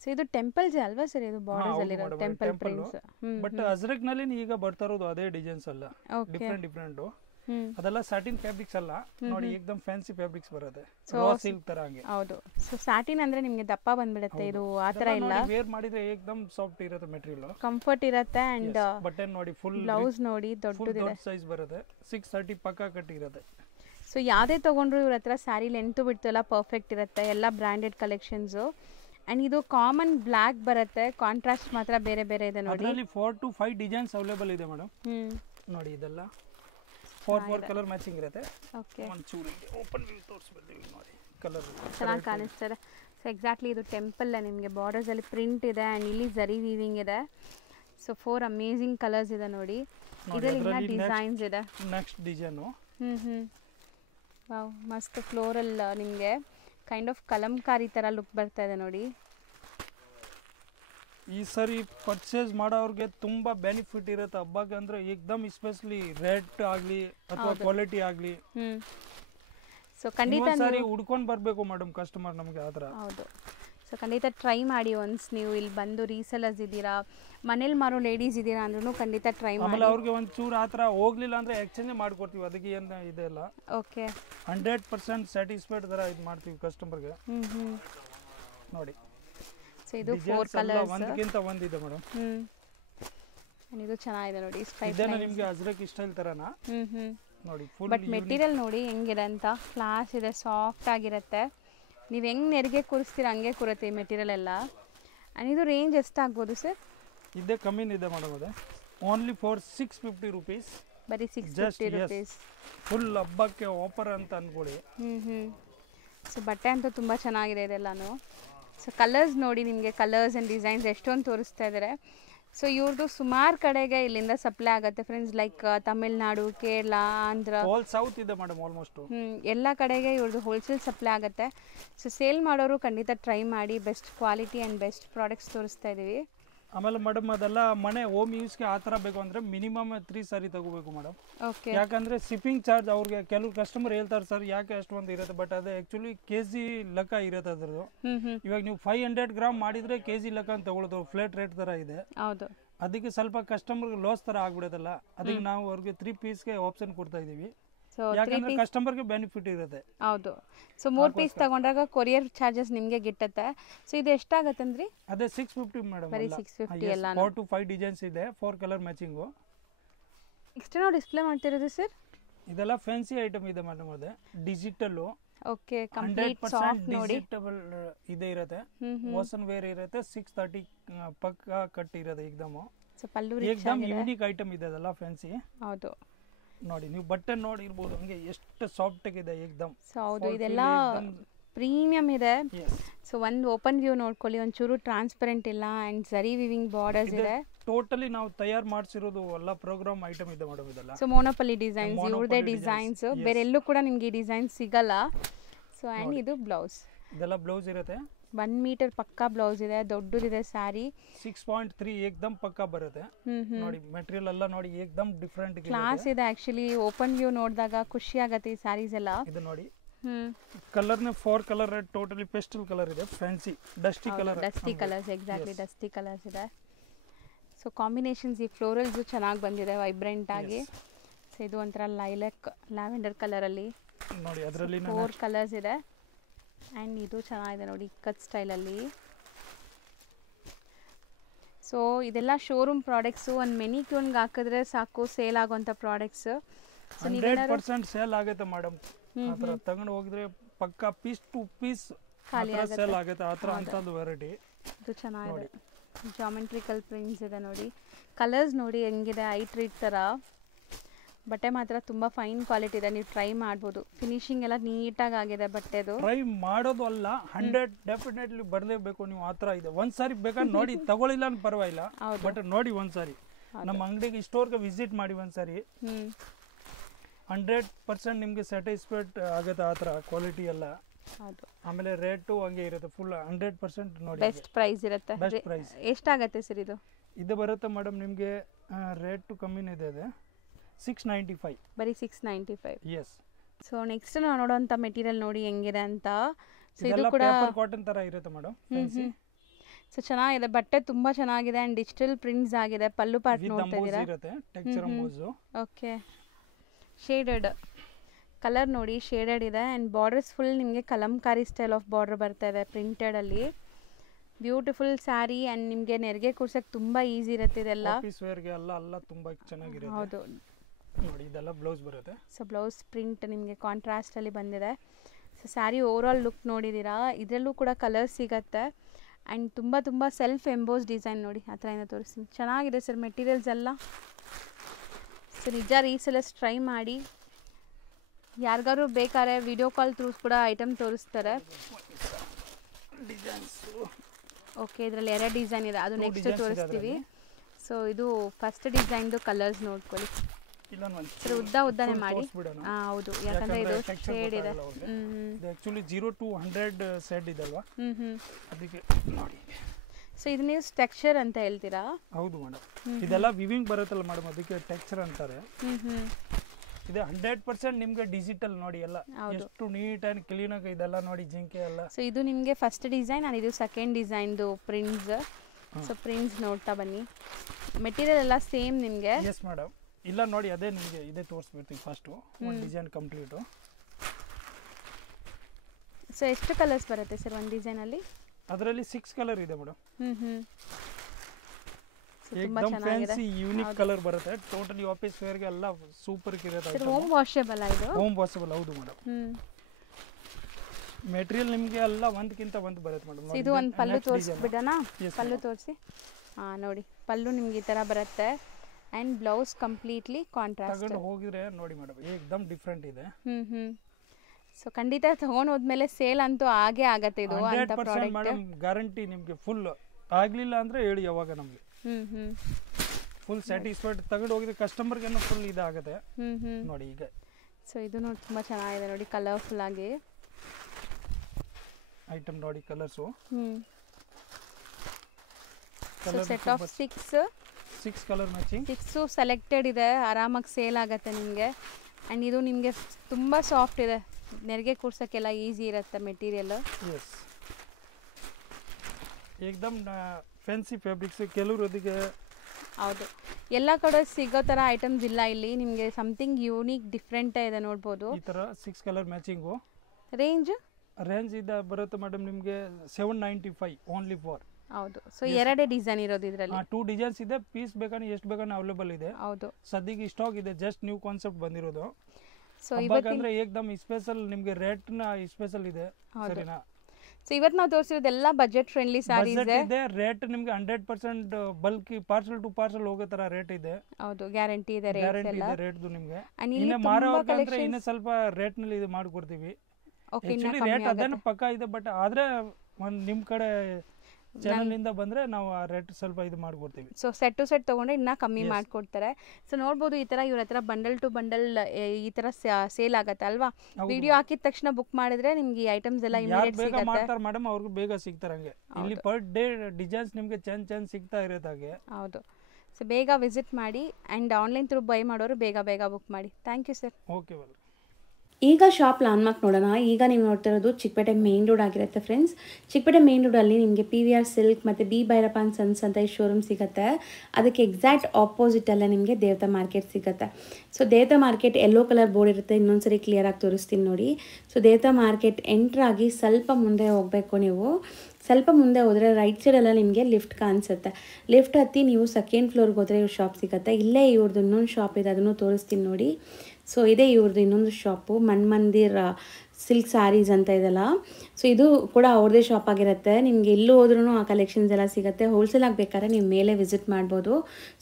ಸೊ ಇದು ಟೆಂಪಲ್ಸ್ ಅಲ್ವಾ ಸರ್? ಇದು ಬಾರ್ಡರ್ಸ್ ಅಲ್ಲಿ ಇರೋ ಟೆಂಪಲ್ ಪ್ರಿಂಟ್ಸ್. ಬಟ್ ಅಜ್ರಕ್ ನಲ್ಲಿ ಈಗ ಬರ್ತಾ ಇರೋದು ಅದೇ ಡಿಸೈನ್ಸ್ ಅಲ್ಲ, ಡಿಫ್ರೆಂಟ್ ಅದೆಲ್ಲ ಸ್ಯಾಟಿನ್ ಫ್ಯಾಬ್ರಿಕ್ಸ್ ಅಲ್ಲ ನೋಡಿ, ಏಕ್ದಮ್ ಫ್ಯಾನ್ಸಿ ಫ್ಯಾಬ್ರಿಕ್ಸ್ ಬರುತ್ತೆ, ರಾ ಸಿಲ್ಕ್ ತರ ಹಂಗೆ. ಹೌದು. ಸೊ ಸ್ಯಾಟಿನ್ ಅಂದ್ರೆ ನಿಮಗೆ ದಪ್ಪ ಬಂದ್ಬಿಡುತ್ತೆ, ಇದು ಆ ತರ ಇಲ್ಲ. ವೇರ್ ಮಾಡಿದ್ರೆ ಏಕ್ದಮ್ ಸಾಫ್ಟ್ ಇರುತ್ತೆ ಮೆಟೀರಿಯಲ್, ಕಂಫರ್ಟ್ ಇರುತ್ತೆ. ಅಂಡ್ ಬಟನ್ ನೋಡಿ ಫುಲ್ ಬ್ಲೌಸ್ ನೋಡಿ ದೊಡ್ಡದಿದೆ, ಸೈಜ್ ಬರುತ್ತೆ, 630 ಪಕ್ಕಾ ಕಟ್ ಇರುತ್ತೆ. ಸೊ ಯಾವುದೇ ತಗೊಂಡ್ರು ಇವ್ರ ಹತ್ರ ಸ್ಯಾರಿ ಲೆಂತ್ ಬಿಡ್ತು ಎಲ್ಲ ಪರ್ಫೆಕ್ಟ್ ಇರುತ್ತೆ, ಎಲ್ಲ ಬ್ರಾಂಡೆಡ್ ಕಲೆಕ್ಷನ್ಸ್. ಅಂಡ್ ಇದು ಕಾಮನ್ ಬ್ಲಾಕ್ ಬರುತ್ತೆ, ಕಾಂಟ್ರಾಸ್ಟ್ ಮಾತ್ರ ಬೇರೆ ಬೇರೆ ಇದೆ ನೋಡಿ. ಅದರಲ್ಲಿ 4 to 5 ಡಿಸೈನ್ಸ್ ಅವೈಲೇಬಲ್ ಇದೆ ಮೇಡಮ್. ನೋಡಿ ಇದೆಲ್ಲ 4 ಕಲರ್ ಮ್ಯಾಚಿಂಗ್ ಇರುತ್ತೆ. ಓಕೆ, ಒಂಚೂರು ಓಪನ್ ವ್ಯೂ ತೋರಿಸ್ಬಿಡ್ತೀವಿ ನೋಡಿ, ಕಲರ್ ಚೆನ್ನಾಗಿ ಕಾಣಿಸ್ತಾರೆ. ಸೊ ಎಕ್ಸಾಕ್ಟ್ಲಿ ಇದು ಟೆಂಪಲ್ ನಿಮಗೆ ಬಾರ್ಡರ್ಸ್ ಅಲ್ಲಿ ಪ್ರಿಂಟ್ ಇದೆ ಅಂಡ್ ಇಲ್ಲಿ ಜರಿ ವೀವಿಂಗ್ ಇದೆ. ಸೊ 4 ಅಮೇಜಿಂಗ್ ಕಲರ್ಸ್ ಇದೆ ನೋಡಿ. ಇದರಲ್ಲಿ ಡಿಸೈನ್ಸ್ ಇದೆ. ನೆಕ್ಸ್ಟ್ ಡಿಸೈನ್ ವಾವ್, ಮಸ್ತ್ ಫ್ಲೋರಲ್ ನಿಮಗೆ ಕೈಂಡ್ ಆಫ್ ಕಲಂಕಾರಿ ತರ ಲುಕ್ ಬರ್ತಾ ಇದೆ ನೋಡಿ. ಈ ಸರಿ ಪರ್ಚೇಸ್ ಮಾಡೋರಿಗೆ ತುಂಬಾ ಬೆನಿಫಿಟ್ ಇರುತ್ತೆ ಹಬ್ಬಕ್ಕೆ, ಅಂದ್ರೆ ಏಕ್ದಮ್ ಎಸ್ಪೆಷಲಿ ರೇಟ್ ಆಗಲಿ ಅಥವಾ ಕ್ವಾಲಿಟಿ ಆಗಲಿ. ಸೊ ಖಂಡಿತ ಸರಿ ಹುಡ್ಕೊಂಡು ಬರಬೇಕು ಮೇಡಮ್ ಕಸ್ಟಮರ್ ನಮಗೆ ಆ ಥರ. ಹೌದು. ಸೊ ಖಂಡಿತ ಟ್ರೈ ಮಾಡಿ ಒನ್ಸ್. ನೀವು ಇಲ್ಲಿ ಬಂದು ರೀಸೆಲರ್ಸ್ ಇದ್ದೀರಾ, ಮನೇಲಿ ಮಾರೋ ಲೇಡೀಸ್ ಇದ್ದೀರಾ ಅಂದ್ರೂ ಖಂಡಿತ ಟ್ರೈ ಮಾಡಿ. ಆಮೇಲೆ ಅವ್ರಿಗೆ ಒಂಚೂರು ಆ ಥರ ಹೋಗ್ಲಿಲ್ಲ ಅಂದ್ರೆ ಎಕ್ಸ್ಚೇಂಜ್ ಮಾಡ್ಕೊಡ್ತೀವಿ, ಅದಕ್ಕೆ ಏನು ಇದೆಲ್ಲ. ಓಕೆ, 100% ಸ್ಯಾಟಿಸ್ಫೈಡ್ ಥರ ಇದು ಮಾಡ್ತೀವಿ ಕಸ್ಟಮರ್ಗೆ. ನೋಡಿ ಸೊ ಇದು 4 ಕಲರ್ಸ್, ಒಂದಕ್ಕಿಂತ ಒಂದಿದೆ ಮೇಡಮ್. ಇದು ಚೆನ್ನಾಗಿದೆ ನೋಡಿ. ಇದೇನ ನಿಮಗೆ ಅಜ್ರಕ್ ಸ್ಟೈಲ್ ತರನಾ? ನೋಡಿ ಫುಲ್. ಬಟ್ ಮೆಟೀರಿಯಲ್ ನೋಡಿ ಹೆಂಗಿದೆ ಅಂತ, ಕ್ಲಾಸ್ ಇದೆ, ಸಾಫ್ಟ್ ಆಗಿರುತ್ತೆ. ನೀವು ಹೆಂಗೆ ನೆರಿಗೆ ಕೂರಿಸ್ತೀರ ಹಂಗೆ ಕೂರುತ್ತೆ ಈ ಮೆಟೀರಿಯಲ್ ಎಲ್ಲ. ಆ್ಯಂಡ್ ಇದು ರೇಂಜ್ ಎಷ್ಟಾಗ್ಬೋದು ಸರ್? ಇದೇ ಕಮ್ಮಿನಿದೆ ಮೇಡಮ್, ಅದೇ ಓನ್ಲಿ ಫಾರ್ 650 ರುಪೀಸ್. ಬರೀ 650 ರುಪೀಸ್. ಫುಲ್ ಹಬ್ಬಕ್ಕೆ ಆಫರ್ ಅಂತ ಅನ್ಕೊಳ್ಳಿ. ಸೊ ಬಟ್ಟೆ ಅಂತೂ ತುಂಬ ಚೆನ್ನಾಗಿದೆ ಇದೆಲ್ಲನೂ. ಸೊ ಕಲರ್ಸ್ ನೋಡಿ, ನಿಮಗೆ ಕಲರ್ಸ್ ಆ್ಯಂಡ್ ಡಿಸೈನ್ಸ್ ಎಷ್ಟೊಂದು ತೋರಿಸ್ತಾ ಇದ್ದಾರೆ. ಸೊ ಇವ್ರದ್ದು ಸುಮಾರು ಕಡೆಗೆ ಇಲ್ಲಿಂದ ಸಪ್ಲೈ ಆಗುತ್ತೆ friends, like Tamil Nadu, Kerala, Andhra, all south ಇದೆ ಮೇಡಮ್ ಆಲ್ಮೋಸ್ಟ್. ಎಲ್ಲ ಕಡೆಗೆ ಇವ್ರದ್ದು ಹೋಲ್ಸೇಲ್ ಸಪ್ಲೈ ಆಗುತ್ತೆ. ಸೊ ಸೇಲ್ ಮಾಡೋರು ಖಂಡಿತ ಟ್ರೈ ಮಾಡಿ, best quality and best products ತೋರಿಸ್ತಾ ಇದ್ದೀವಿ. ಆಮೇಲೆ ಮೇಡಮ್ ಅದೆಲ್ಲ ಮನೆ ಹೋಮ್ ಯೂಸ್ಗೆ ಆ ಥರ ಬೇಕು ಅಂದರೆ ಮಿನಿಮಮ್ 3 ಸಾರಿ ತಗೋಬೇಕು ಮೇಡಮ್. ಓಕೆ, ಯಾಕಂದರೆ ಶಿಪ್ಪಿಂಗ್ ಚಾರ್ಜ್ ಅವ್ರಿಗೆ ಕೆಲವು ಕಸ್ಟಮರ್ ಹೇಳ್ತಾರೆ ಸರ್ ಯಾಕೆ ಅಷ್ಟೊಂದು ಇರುತ್ತೆ, ಬಟ್ ಅದು ಆ್ಯಕ್ಚುಲಿ KG ಲೆಕ್ಕ ಇರುತ್ತೆ ಅದ್ರದ್ದು. ಇವಾಗ ನೀವು 500 ಗ್ರಾಮ್ ಮಾಡಿದರೆ KG ಲೆಕ್ಕ ಅಂತ ತಗೊಳ್ಳೋದು, ಫ್ಲಾಟ್ ರೇಟ್ ಥರ ಇದೆ. ಹೌದು, ಅದಕ್ಕೆ ಸ್ವಲ್ಪ ಕಸ್ಟಮರ್ಗೆ ಲಾಸ್ ಥರ ಆಗ್ಬಿಡುತ್ತಲ್ಲ, ಅದಕ್ಕೆ ನಾವು ಅವ್ರಿಗೆ 3 ಪೀಸ್ಗೆ ಆಪ್ಷನ್ ಕೊಡ್ತಾ ಇದ್ದೀವಿ. ಯಾಕಂದ್ರೆ ಕಸ್ಟಮರ್ಗೆ ಬೆನಿಫಿಟ್ ಇರುತ್ತೆ. ಹೌದು. ಸೊ 3 ಪೀಸ್ ತಗೊಂಡಾಗ ಕೊರಿಯರ್ ಚಾರ್ಜಸ್ ನಿಮಗೆ ಗಿಟ್ಟತ್ತೆ. ಸೊ ಇದು ಎಷ್ಟಾಗುತ್ತೆ ಅಂದ್ರಿ? ಅದೇ 650 ಮೇಡಮ್. ಬರೀ 650 ಎಲ್ಲ. 4 to 5 ಡಿಸೈನ್ಸ್ ಇದೆ, 4 ಕಲರ್ ಮ್ಯಾಚಿಂಗು. ನೆಕ್ಸ್ಟ್ ನಾವು ಡಿಸ್ಪ್ಲೇ ಮಾಡ್ತಿರೋದು ಸರ್, ಇದೆಲ್ಲ ಫ್ಯಾನ್ಸಿ ಐಟಮ್ ಇದೆ ಮೇಡಮ್, ಅದೇ ಡಿಜಿಟಲ್. ಓಕೆ, ಕಂಪ್ಲೀಟ್ ಸಾಫ್ಟ್ ನೋಡಿ, ಡಿಜಿಟಲ್ ಇದೆ ಇರುತ್ತೆ, ಮೋಷನ್ ವೇರ್ ಇರುತ್ತೆ, 630 ಪಕ್ಕ ಕಟ್ ಇರುತ್ತೆ ಏಕ್ದಮ್. ಸೊ ಪಲ್ಲು ಏಕ್ದಮ್ ಯೂನಿಕ್ ಐಟಮ್ ಇದೆ ಅದೆಲ್ಲ ಫ್ಯಾನ್ಸಿ. ಹೌದು ನೋಡಿ, ನೀವು ಬಟ್ಟೆ ನೋಡಿ ಇರ್ಬೋದು ಹಂಗೆ ಎಷ್ಟು ಸಾಫ್ಟ್ ಇದೆ ಏಕ್ದಮ್. ಸೊ ಹೌದು, ಇದೆಲ್ಲ ಪ್ರೀಮಿಯಂ ಇದೆ. ಸೊ ಒಂದು ಓಪನ್ ವ್ಯೂ ನೋಡ್ಕೊಳ್ಳಿ, ಒಂಚೂರು ಟ್ರಾನ್ಸ್ಪರೆಂಟ್ ಇಲ್ಲ ಅಂಡ್ ಜರಿ ವಿವಿಂಗ್ ಬಾರ್ಡರ್ಸ್ ಇದೆ. ಟೋಟಲಿ ನಾವು ತಯಾರು ಮಾಡಿಸಿರೋದು ಎಲ್ಲ ಪ್ರೋಗ್ರಾಮ್ ಐಟಮ್ ಇದೆ ಮೇಡಮ್ ಇದೆಲ್ಲ. ಸೊ ಮೋನೋಪಲಿ ಡಿಸೈನ್ಸ್, ಇವ್ರದೇ ಡಿಸೈನ್ಸ್, ಬೇರೆ ಎಲ್ಲೂ ಕೂಡ ನಿಮ್ಗೆ ಈ ಡಿಸೈನ್ ಸಿಗಲ್ಲ. ಸೊ ಅಂಡ್ ಇದು ಬ್ಲೌಸ್, ಇದೆಲ್ಲ ಬ್ಲೌಸ್ ಇರುತ್ತೆ. 1 ಮೀಟರ್ ಪಕ್ಕಾ ಬ್ಲೌಸ್ ಇದೆ, ದೊಡ್ಡದಿದೆ ಸ್ಯಾರಿ. 6.3 ಏಕ್ದಮ್ ಪಕ್ಕಾ ಬರುತ್ತೆ. ನೋಡಿ ಮೆಟೀರಿಯಲ್ ಎಲ್ಲ ನೋಡಿ ಏಕ್ದಮ್ ಡಿಫರೆಂಟ್ ಕ್ಲಾಸ್ ಇದೆ. ಆಕ್ಚುಲಿ ಓಪನ್ ವ್ಯೂ ನೋಡಿದಾಗ ಖುಷಿ ಆಗತ್ತೆ ಈ ಸ್ಯಾರೀಸ್ ಎಲ್ಲ. ಇದು ನೋಡಿ ಕಲರ್ನ 4 ಕಲರ್ ಟೋಟಲಿ ಪೆಸ್ಟಲ್ ಕಲರ್ ಇದೆ, fancy dusty colour. Dusty colours, exactly dusty colours ಇದೆ. ಸೊ ಕಾಂಬಿನೇಷನ್ಸ್ ಈ ಫ್ಲೋರಲ್ಸು ಚೆನ್ನಾಗಿ ಬಂದಿದೆ, ವೈಬ್ರೆಂಟ್ ಆಗಿ. ಸೊ ಇದು ಒಂಥರ ಲೈಲಕ್ ಲ್ಯಾವೆಂಡರ್ ಕಲರಲ್ಲಿ ನೋಡಿ, ಅದರಲ್ಲಿ 4 ಕಲರ್ಸ್ ಇದೆ. ಆ್ಯಂಡ್ ಇದು ಚೆನ್ನಾಗಿದೆ ನೋಡಿ, ಕಟ್ ಸ್ಟೈಲಲ್ಲಿ. ಸೊ ಇದೆಲ್ಲ ಶೋರೂಮ್ ಪ್ರಾಡಕ್ಟ್ಸು, ಒಂದು ಮೆನಿಕ್ಯೂನ್ಗೆ ಹಾಕಿದ್ರೆ ಸಾಕು ಸೇಲ್ ಆಗೋಂಥ ಪ್ರಾಡಕ್ಟ್ಸ್. 100% ಸೇಲ್ ಆಗುತ್ತೆ ಮೇಡಮ್. ಆ ಥರ ತಗೊಂಡು ಹೋಗಿದ್ರೆ ಪಕ್ಕಾ ಪೀಸ್ ಟು ಪೀಸ್ ಸೇಲ್ ಆಗುತ್ತೆ ಆ ಥರ ಅಂತದ್ದು ವೆರೈಟಿ. ಇದು ಚೆನ್ನಾಗಿದೆ, ಜಾಮೆಟ್ರಿಕಲ್ ಪ್ರಿಂಟ್ಸ್ ಇದೆ ನೋಡಿ, ಕಲರ್ಸ್ ನೋಡಿ ಹೆಂಗಿದೆ, ಐ ಟ್ರೀಟ್ ಥರ. ಬಟ್ಟೆ ಮಾತ್ರ ತುಂಬ ಫೈನ್ ಕ್ವಾಲಿಟಿ ಇದೆ, ನೀವು ಟ್ರೈ ಮಾಡ್ಬೋದು. ಫಿನಿಶಿಂಗ್ ಎಲ್ಲ ನೀಟಾಗಿ ಆಗಿದೆ ಬಟ್ಟೆದು. ಟ್ರೈ ಮಾಡೋದು ಅಲ್ಲ, 100 ಡೆಫಿನೆಟ್ಲಿ ಬರಲೇಬೇಕು ನೀವು, ಆ ಥರ ಇದೆ. ಒಂದ್ಸಾರಿ ಬೇಕಾದ್ರೆ ನೋಡಿ, ತಗೊಳ್ಳಿಲ್ಲ ಅಂತ ಪರವಾಗಿಲ್ಲ, ಬಟ್ ನೋಡಿ ಒಂದ್ಸಾರಿ ನಮ್ಮ ಅಂಗಡಿಗೆ ಸ್ಟೋರ್ಗೆ ವಿಸಿಟ್ ಮಾಡಿ ಒಂದ್ಸಾರಿ. 100% ನಿಮಗೆ ಸ್ಯಾಟಿಸ್ಫೈಡ್ ಆಗುತ್ತೆ ಆ ಥರ ಕ್ವಾಲಿಟಿ ಎಲ್ಲ. ಹೌದು, ಆಮೇಲೆ ರೇಟು ಹಂಗೆ ಇರುತ್ತೆ, ಫುಲ್ 100% ನೋಡಿ ಬೆಸ್ಟ್ ಪ್ರೈಸ್ ಇರುತ್ತೆ. ಬೆಸ್ಟ್ ಪ್ರೈಸ್ ಎಷ್ಟಾಗತ್ತೆ ಸರ್ ಇದು? ಇದು ಬರುತ್ತೆ ಮೇಡಮ್ ನಿಮಗೆ ರೇಟು ಕಮ್ಮಿನೇ ಇದೆ. 695. ಬರೀ 695. ಎಸ್. ಸೊ ನೆಕ್ಸ್ಟ್ ನಾವು ನೋಡೋಂಥ ಮೆಟೀರಿಯಲ್ ನೋಡಿ ಹೆಂಗಿದೆ ಅಂತ. ಸೊ ಇದು ಇದೆಲ್ಲ ಕೂಡ ಪೇಪರ್ ಕಾಟನ್ ತರ ಇರುತ್ತೆ ಮೇಡಮ್. ಸೊ ಚೆನ್ನಾಗಿದೆ, ಬಟ್ಟೆ ತುಂಬಾ ಚೆನ್ನಾಗಿದೆ ಅಂಡ್ ಡಿಜಿಟಲ್ ಪ್ರಿಂಟ್ಸ್ ಆಗಿದೆ. ಪಲ್ಲು ಪಾರ್ಟ್ ನೋಡ್ತಾ ಇದ್ದೀರಾ, ಇರುತ್ತೆ texture emboss. Okay, shaded colour ನೋಡಿ, ಶೇಡೆಡ್ ಇದೆ ಅಂಡ್ ಬಾರ್ಡರ್ಸ್ ಫುಲ್ ನಿಮಗೆ ಕಲಂಕಾರಿ ಸ್ಟೈಲ್ ಆಫ್ ಬಾರ್ಡರ್ ಬರ್ತಾ ಇದೆ ಪ್ರಿಂಟೆಡ್ ಅಲ್ಲಿ. ಬ್ಯೂಟಿಫುಲ್ ಸ್ಯಾರಿ ಅಂಡ್ ನಿಮಗೆ ನೆರಿಗೆ ಕೂರ್ಸಕ್ಕೆ ತುಂಬಾ ಈಸಿ ಇರುತ್ತೆ ಇದೆಲ್ಲ. ಆಫೀಸ್ ವೇರ್ ಗೆ ಎಲ್ಲ ತುಂಬಾ ಚೆನ್ನಾಗಿರುತ್ತೆ. ಹೌದು ನೋಡಿ, ಇದೆಲ್ಲ ಬ್ಲೌಸ್ ಬರುತ್ತೆ. ಸೊ ಬ್ಲೌಸ್ ಪ್ರಿಂಟ್ ನಿಮಗೆ ಕಾಂಟ್ರಾಸ್ಟ್ ಅಲ್ಲಿ ಬಂದಿದೆ. So sari over all look ನೋಡಿದ್ದೀರಾ, ಇದರಲ್ಲೂ ಕೂಡ ಕಲರ್ ಸಿಗತ್ತೆ ಆ್ಯಂಡ್ ತುಂಬ ಸೆಲ್ಫ್ ಎಂಬೋಸ್ ಡಿಸೈನ್ ನೋಡಿ, ಆ ಥರ ಏನೋ ತೋರಿಸ್ತೀನಿ. ಚೆನ್ನಾಗಿದೆ ಸರ್ ಮೆಟೀರಿಯಲ್ಸ್ ಎಲ್ಲ. ಸೊ ನಿಜ ರೀಸೆಲ್ಲರ್ಸ್ ಟ್ರೈ ಮಾಡಿ. ಯಾರಿಗಾರು ಬೇಕಾದ್ರೆ ವಿಡಿಯೋ ಕಾಲ್ ಥ್ರೂಸ್ ಕೂಡ ಐಟಮ್ ತೋರಿಸ್ತಾರೆ. ಓಕೆ, ಇದರಲ್ಲಿ 2 ಡಿಸೈನ್ ಇದೆ, ಅದು ನೆಕ್ಸ್ಟ್ ತೋರಿಸ್ತೀವಿ. ಸೊ ಇದು ಫಸ್ಟ್ ಡಿಸೈನ್ದು ಕಲರ್ಸ್ ನೋಡ್ಕೊಳ್ಳಿ. ಸರ್ ಉದ್ದನೇ ಮಾಡಿ. ಹೌದು, ಯಾಕಂದ್ರೆ ಇದು ಶೇಡ್ ಇದೆ. ಇದು ಆಕ್ಚುಲಿ 0 to 100 ಸೆಟ್ ಇದೆ ಅಲ್ವಾ, ಅದಕ್ಕೆ ನೋಡಿ. ಸೊ ಇದು ನೀವು ಟೆಕ್ಸ್ಚರ್ ಅಂತ ಹೇಳ್ತೀರಾ? ಹೌದು ಮೇಡಮ್, ಇದೆಲ್ಲ ವಿವಿಂಗ್ ಬರುತ್ತಲ್ಲ ಮೇಡಮ್, ಅದಕ್ಕೆ ಟೆಕ್ಸ್ಚರ್ ಅಂತಾರೆ. ಇದು 100% ನಿಮ್ಗೆ ಡಿಜಿಟಲ್ ನೋಡಿ, ಎಲ್ಲ ಎಷ್ಟು ನೀಟ್ ಅಂಡ್ ಕ್ಲೀನ್ ಆಗಿ ಇದೆಲ್ಲ ನೋಡಿ, ಜಿಂಕೆ ಎಲ್ಲ. ಸೊ ಇದು ನಿಮಗೆ ಫಸ್ಟ್ ಡಿಸೈನ್ ಅಂಡ್ ಇದು ಸೆಕೆಂಡ್ ಡಿಸೈನ್ದು ಪ್ರಿಂಟ್ಸ್. ಸೊ ಪ್ರಿಂಟ್ಸ್ ನೋಡ್ತಾ ಬನ್ನಿ. ಮೆಟೀರಿಯಲ್ ಎಲ್ಲ ಸೇಮ್ ನಿಮಗೆ. ಎಸ್ ಮೇಡಮ್, ಇಲ್ಲ ನೋಡಿ, ಅದೇ ನಿಮಗೆ ಇದೇ ತೋರಿಸ್ಬಿಡ್ತೀವಿ ಫಸ್ಟ್ ಒಂದು ಡಿಸೈನ್ ಕಂಪ್ಲೀಟ್. ಸೊ ಎಷ್ಟು ಕಲರ್ಸ್ ಬರುತ್ತೆ ಸರ್ ಒಂದು ಡಿಸೈನ್ ಅಲ್ಲಿ? ಅದರಲ್ಲಿ 6 ಕಲರ್ ಇದೆ ಮೇಡಮ್. ತುಂಬಾ ಚೆನ್ನಾಗಿದೆ, ಫ್ಯಾನ್ಸಿ ಯೂನಿಕ್ ಕಲರ್ ಬರುತ್ತೆ. ಟೋಟಲಿ ಆಫೀಸ್ ವೇರ್ ಗೆ ಎಲ್ಲ ಸೂಪರ್ ಇರುತ್ತೆ. ಸರ್ ಹೋಮ್ ವಾಷೇಬಲ್ ಇದು? ಹೋಮ್ ವಾಷೇಬಲ್, ಹೌದು ಮೇಡಮ್. ಮೆಟೀರಿಯಲ್ ನಿಮಗೆ ಎಲ್ಲ ಒಂದಕ್ಕಿಂತ ಒಂದು ಬರುತ್ತೆ ಮೇಡಮ್. ಇದು ಒಂದು ಪಲ್ಲು ತೋರಿಸ್ಬಿಡೋಣ? ಪಲ್ಲು ತೋರಿಸಿ. ನೋಡಿ, ಪಲ್ಲು ನಿಮ್ಗೆ ಈ ತರ ಬರುತ್ತೆ ಅಂಡ್ ಬ್ಲೌಸ್ ಕಂಪ್ಲೀಟ್ಲಿ ಕಾಂಟ್ರಾಸ್ಟ್. ತಗೊಂಡು ಹೋಗಿದ್ರೆ ನೋಡಿ ಮೇಡಮ್, ಏಕದಮ್ ಡಿಫರೆಂಟ್ ಇದೆ. ಸೊ ಖಂಡಿತ ತಗೊಂಡು ಹೋದ್ಮೇಲೆ ಸೇಲ್ ಅಂತೂ ಆಗೇ ಆಗತ್ತೆ ಇದು ಅಂತ ಪ್ರಾಡಕ್ಟ್ ಮೇಡಮ್. ಗ್ಯಾರಂಟಿ ನಿಮಗೆ ಫುಲ್. ಆಗ್ಲಿಲ್ಲ ಅಂದ್ರೆ ಹೇಳಿ ಯಾವಾಗ ನಮಗೆ ಫುಲ್ ಸ್ಯಾಟಿಸ್ಫೈಡ್. ತಗೊಂಡು ಹೋಗಿದ್ರೆ ಕಸ್ಟಮರ್ಗೆ ಫುಲ್ ಇದಾಗುತ್ತೆ ನೋಡಿ ಈಗ. ಸೊ ಇದು ನೋಡಿ ತುಂಬಾ ಚೆನ್ನಾಗಿದೆ ನೋಡಿ, ಕಲರ್ಫುಲ್ ಆಗಿ ಐಟಮ್ ನೋಡಿ, colours. Set of 6 colour matching. 6 selected ಇದೆ, ಆರಾಮಾಗಿ ಸೇಲ್ ಆಗುತ್ತೆ ನಿಮಗೆ. ಆ್ಯಂಡ್ ಇದು ನಿಮಗೆ ತುಂಬ ಸಾಫ್ಟ್ ಇದೆ, ನೆರಿಗೆ ಕೂರ್ಸೋಕ್ಕೆಲ್ಲ ಈಸಿ ಇರುತ್ತೆ ಮೆಟೀರಿಯಲ್. ಎಸ್, ಏಕದಮ್ ಫ್ಯಾನ್ಸಿ ಫ್ಯಾಬ್ರಿಕ್ಸ್ ಕೆಲವರೊಂದಿಗೆ. ಹೌದು, ಎಲ್ಲ ಕಡೆ ಸಿಗೋ ಥರ ಐಟಮ್ಸ್ ಇಲ್ಲ ಇಲ್ಲಿ, ನಿಮಗೆ ಸಮಥಿಂಗ್ ಯೂನಿಕ್ ಡಿಫ್ರೆಂಟೇ ಇದೆ ನೋಡ್ಬೋದು. ಈ ಥರ 6 ಕಲರ್ ಮ್ಯಾಚಿಂಗು. ರೇಂಜ್ ಇದೆ ಬರುತ್ತೆ ಮೇಡಮ್ ನಿಮಗೆ 795 ಓನ್ಲಿ ಫಾರ್. ಹೌದು, ಸೊ 2 ಡಿಸೈನ್ ಇರೋದು ಇದರಲ್ಲಿ. 2 ಡಿಸೈನ್ಸ್ ಇದೆ. ಪೀಸ್ ಬೇಕಾದ್ರೆ ಎಷ್ಟು ಬೇಕಾದ್ರೆ ಅವೈಲೇಬಲ್ ಇದೆ. ಹೌದು, ಸದ್ಯಕ್ಕೆ ಸ್ಟಾಕ್ ಇದೆ, ಜಸ್ಟ್ ನ್ಯೂ ಕಾನ್ಸೆಪ್ಟ್ ಬಂದಿರೋದು. ಸೊ ಇವಾಗಂದ್ರೆ ಏಕದಮ್ ಸ್ಪೆಷಲ್ ನಿಮಗೆ ರೇಟ್ ನ ಸ್ಪೆಷಲ್ ಇದೆ, ಸರಿನಾ? ಸೊ ಇವತ್ತು ನಾವು ತೋರಿಸಿರೋದೆಲ್ಲ ಬಜೆಟ್ ಫ್ರೆಂಡ್ಲಿ ಸ್ಯಾರೀಸ್ ಇದೆ. ರೇಟ್ ನಿಮಗೆ 100% ಬಲ್ಕ್ ಪಾರ್ಸಲ್ ಟು ಪಾರ್ಸಲ್ ಹೋಗೋ ತರ ರೇಟ್ ಇದೆ. ಹೌದು, ಗ್ಯಾರಂಟಿ ಇದೆ ರೇಟ್ ನಿಮಗೆ. ಇನ್ನು ಮಾರೋರ್ಗಂದ್ರೆ ಇನ್ನೂ ಸ್ವಲ್ಪ ರೇಟ್ ನಲ್ಲಿ ಇದು ಮಾಡ್ಕೊಡ್ತೀವಿ. ಆಕ್ಚುಲಿ ರೇಟ್ ಅದೇನು ಪಕ್ಕ ಇದೆ, ಬಟ್ ಆದ್ರೆ ನಿಮ್ ಕಡೆ ಚಾನಲ್ ಇಂದ ಬಂದ್ರೆ ನಾವು ಆ ರೇಟ್ ಸ್ವಲ್ಪ ಇದು ಮಾಡ್ಕೊಡ್ತೀವಿ. ಸೊ ಸೆಟ್ ಟು ಸೆಟ್ ತಗೊಂಡ್ರೆ ಇನ್ನ ಕಮ್ಮಿ ಮಾಡ್ಕೊಡ್ತಾರೆ. ಸೊ ನೋಡ್ಬೋದು, ಈ ತರ ಇವ್ರ ಹತ್ರ ಬಂಡಲ್ ಟು ಬಂಡಲ್ ಈ ತರ ಸೇಲ್ ಆಗತ್ತೆ ಅಲ್ವಾ. ವಿಡಿಯೋ ಹಾಕಿದ ತಕ್ಷಣ ಬುಕ್ ಮಾಡಿದ್ರೆ ನಿಮ್ಗೆ ಈ ಐಟಮ್ಸ್ ಎಲ್ಲ ಇಮಿಡಿಯೇಟ್ ಸಿಗುತ್ತೆ. ಬೇಗ ಮಾಡ್ತಾರೆ ಮೇಡಮ್, ಅವ್ರಿಗೆ ಬೇಗ ಸಿಗ್ತಾರೆ. ಹಂಗೆ ಇಲ್ಲಿ ಪರ್ ಡೇ ಡಿಸೈನ್ಸ್ ನಿಮ್ಗೆ ಚೇಂಜ್ ಸಿಗ್ತಾ ಇರುತ್ತೆ ಹಾಗೆ. ಹೌದು, ಸೊ ಬೇಗ ವಿಸಿಟ್ ಮಾಡಿ ಅಂಡ್ ಆನ್ಲೈನ್ ಥ್ರೂ ಬೈ ಮಾಡೋರು ಬೇಗ ಬುಕ್ ಮಾಡಿ. Thank you sir. Okay, well. ಈಗ ಶಾಪ್ ಲ್ಯಾಂಡ್ಮಾರ್ಕ್ ನೋಡೋಣ. ಈಗ ನೀವು ನೋಡ್ತಿರೋದು ಚಿಕ್ಕಪೇಟೆ ಮೇನ್ ರೋಡ್ ಆಗಿರುತ್ತೆ ಫ್ರೆಂಡ್ಸ್. ಚಿಕ್ಕಪೇಟೆ ಮೇನ್ ರೋಡಲ್ಲಿ ನಿಮಗೆ PVR ಸಿಲ್ಕ್ ಮತ್ತು ಬಿ ಭೈರಪ್ಪ ಅಂಡ್ ಸನ್ಸ್ ಅಂತ ಈ ಶೋರೂಮ್ ಸಿಗುತ್ತೆ. ಅದಕ್ಕೆ ಎಕ್ಸಾಕ್ಟ್ ಆಪೋಸಿಟಲ್ಲೇ ನಿಮಗೆ ದೇವತಾ ಮಾರ್ಕೆಟ್ ಸಿಗುತ್ತೆ. ಸೊ ದೇವತಾ ಮಾರ್ಕೆಟ್ ಯೆಲ್ಲೋ ಕಲರ್ ಬೋರ್ಡ್ ಇರುತ್ತೆ, ಇನ್ನೊಂದ್ಸರಿ ಕ್ಲಿಯರಾಗಿ ತೋರಿಸ್ತೀನಿ ನೋಡಿ. ಸೊ ದೇವತಾ ಮಾರ್ಕೆಟ್ ಎಂಟ್ರಾಗಿ ಸ್ವಲ್ಪ ಮುಂದೆ ಹೋಗಬೇಕು. ನೀವು ಸ್ವಲ್ಪ ಮುಂದೆ ಹೋದರೆ ರೈಟ್ ಸೈಡೆಲ್ಲ ನಿಮಗೆ ಲಿಫ್ಟ್ ಕಾಣಿಸುತ್ತೆ. ಲಿಫ್ಟ್ ಹತ್ತಿ ನೀವು ಸೆಕೆಂಡ್ ಫ್ಲೋರ್ಗೆ ಹೋದರೆ ಇವ್ರ ಶಾಪ್ ಸಿಗುತ್ತೆ. ಇಲ್ಲೇ ಇವ್ರದ್ದು ಇನ್ನೊಂದು ಶಾಪ್ ಇದೆ, ಅದನ್ನು ತೋರಿಸ್ತೀನಿ ನೋಡಿ. ಸೊ ಇದೇ ಇವ್ರದ್ದು ಇನ್ನೊಂದು ಶಾಪು, ಮನ್ಮಂದಿರ್ ಸಿಲ್ಕ್ ಸ್ಯಾರೀಸ್ ಅಂತ ಇದೆಲ್ಲ. ಸೊ ಇದು ಕೂಡ ಅವ್ರದ್ದೇ ಶಾಪ್ ಆಗಿರುತ್ತೆ. ನಿಮಗೆ ಎಲ್ಲೂ ಹೋದ್ರೂ ಆ ಕಲೆಕ್ಷನ್ಸ್ ಎಲ್ಲ ಸಿಗುತ್ತೆ. ಹೋಲ್ಸೇಲ್ ಆಗಬೇಕಾದ್ರೆ ನೀವು ಮೇಲೆ ವಿಸಿಟ್ ಮಾಡ್ಬೋದು.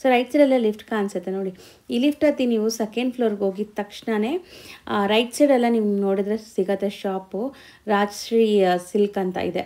ಸೊ ರೈಟ್ ಸೈಡಲ್ಲೇ ಲಿಫ್ಟ್ ಕಾಣಿಸುತ್ತೆ ನೋಡಿ. ಈ ಲಿಫ್ಟ್ ಹತ್ತಿ ನೀವು ಸೆಕೆಂಡ್ ಫ್ಲೋರ್ಗೆ ಹೋಗಿದ ತಕ್ಷಣವೇ ರೈಟ್ ಸೈಡೆಲ್ಲ ನೀವು ನೋಡಿದ್ರೆ ಸಿಗುತ್ತೆ ಶಾಪು. ರಾಜಶ್ರೀ ಸಿಲ್ಕ್ ಅಂತ ಇದೆ.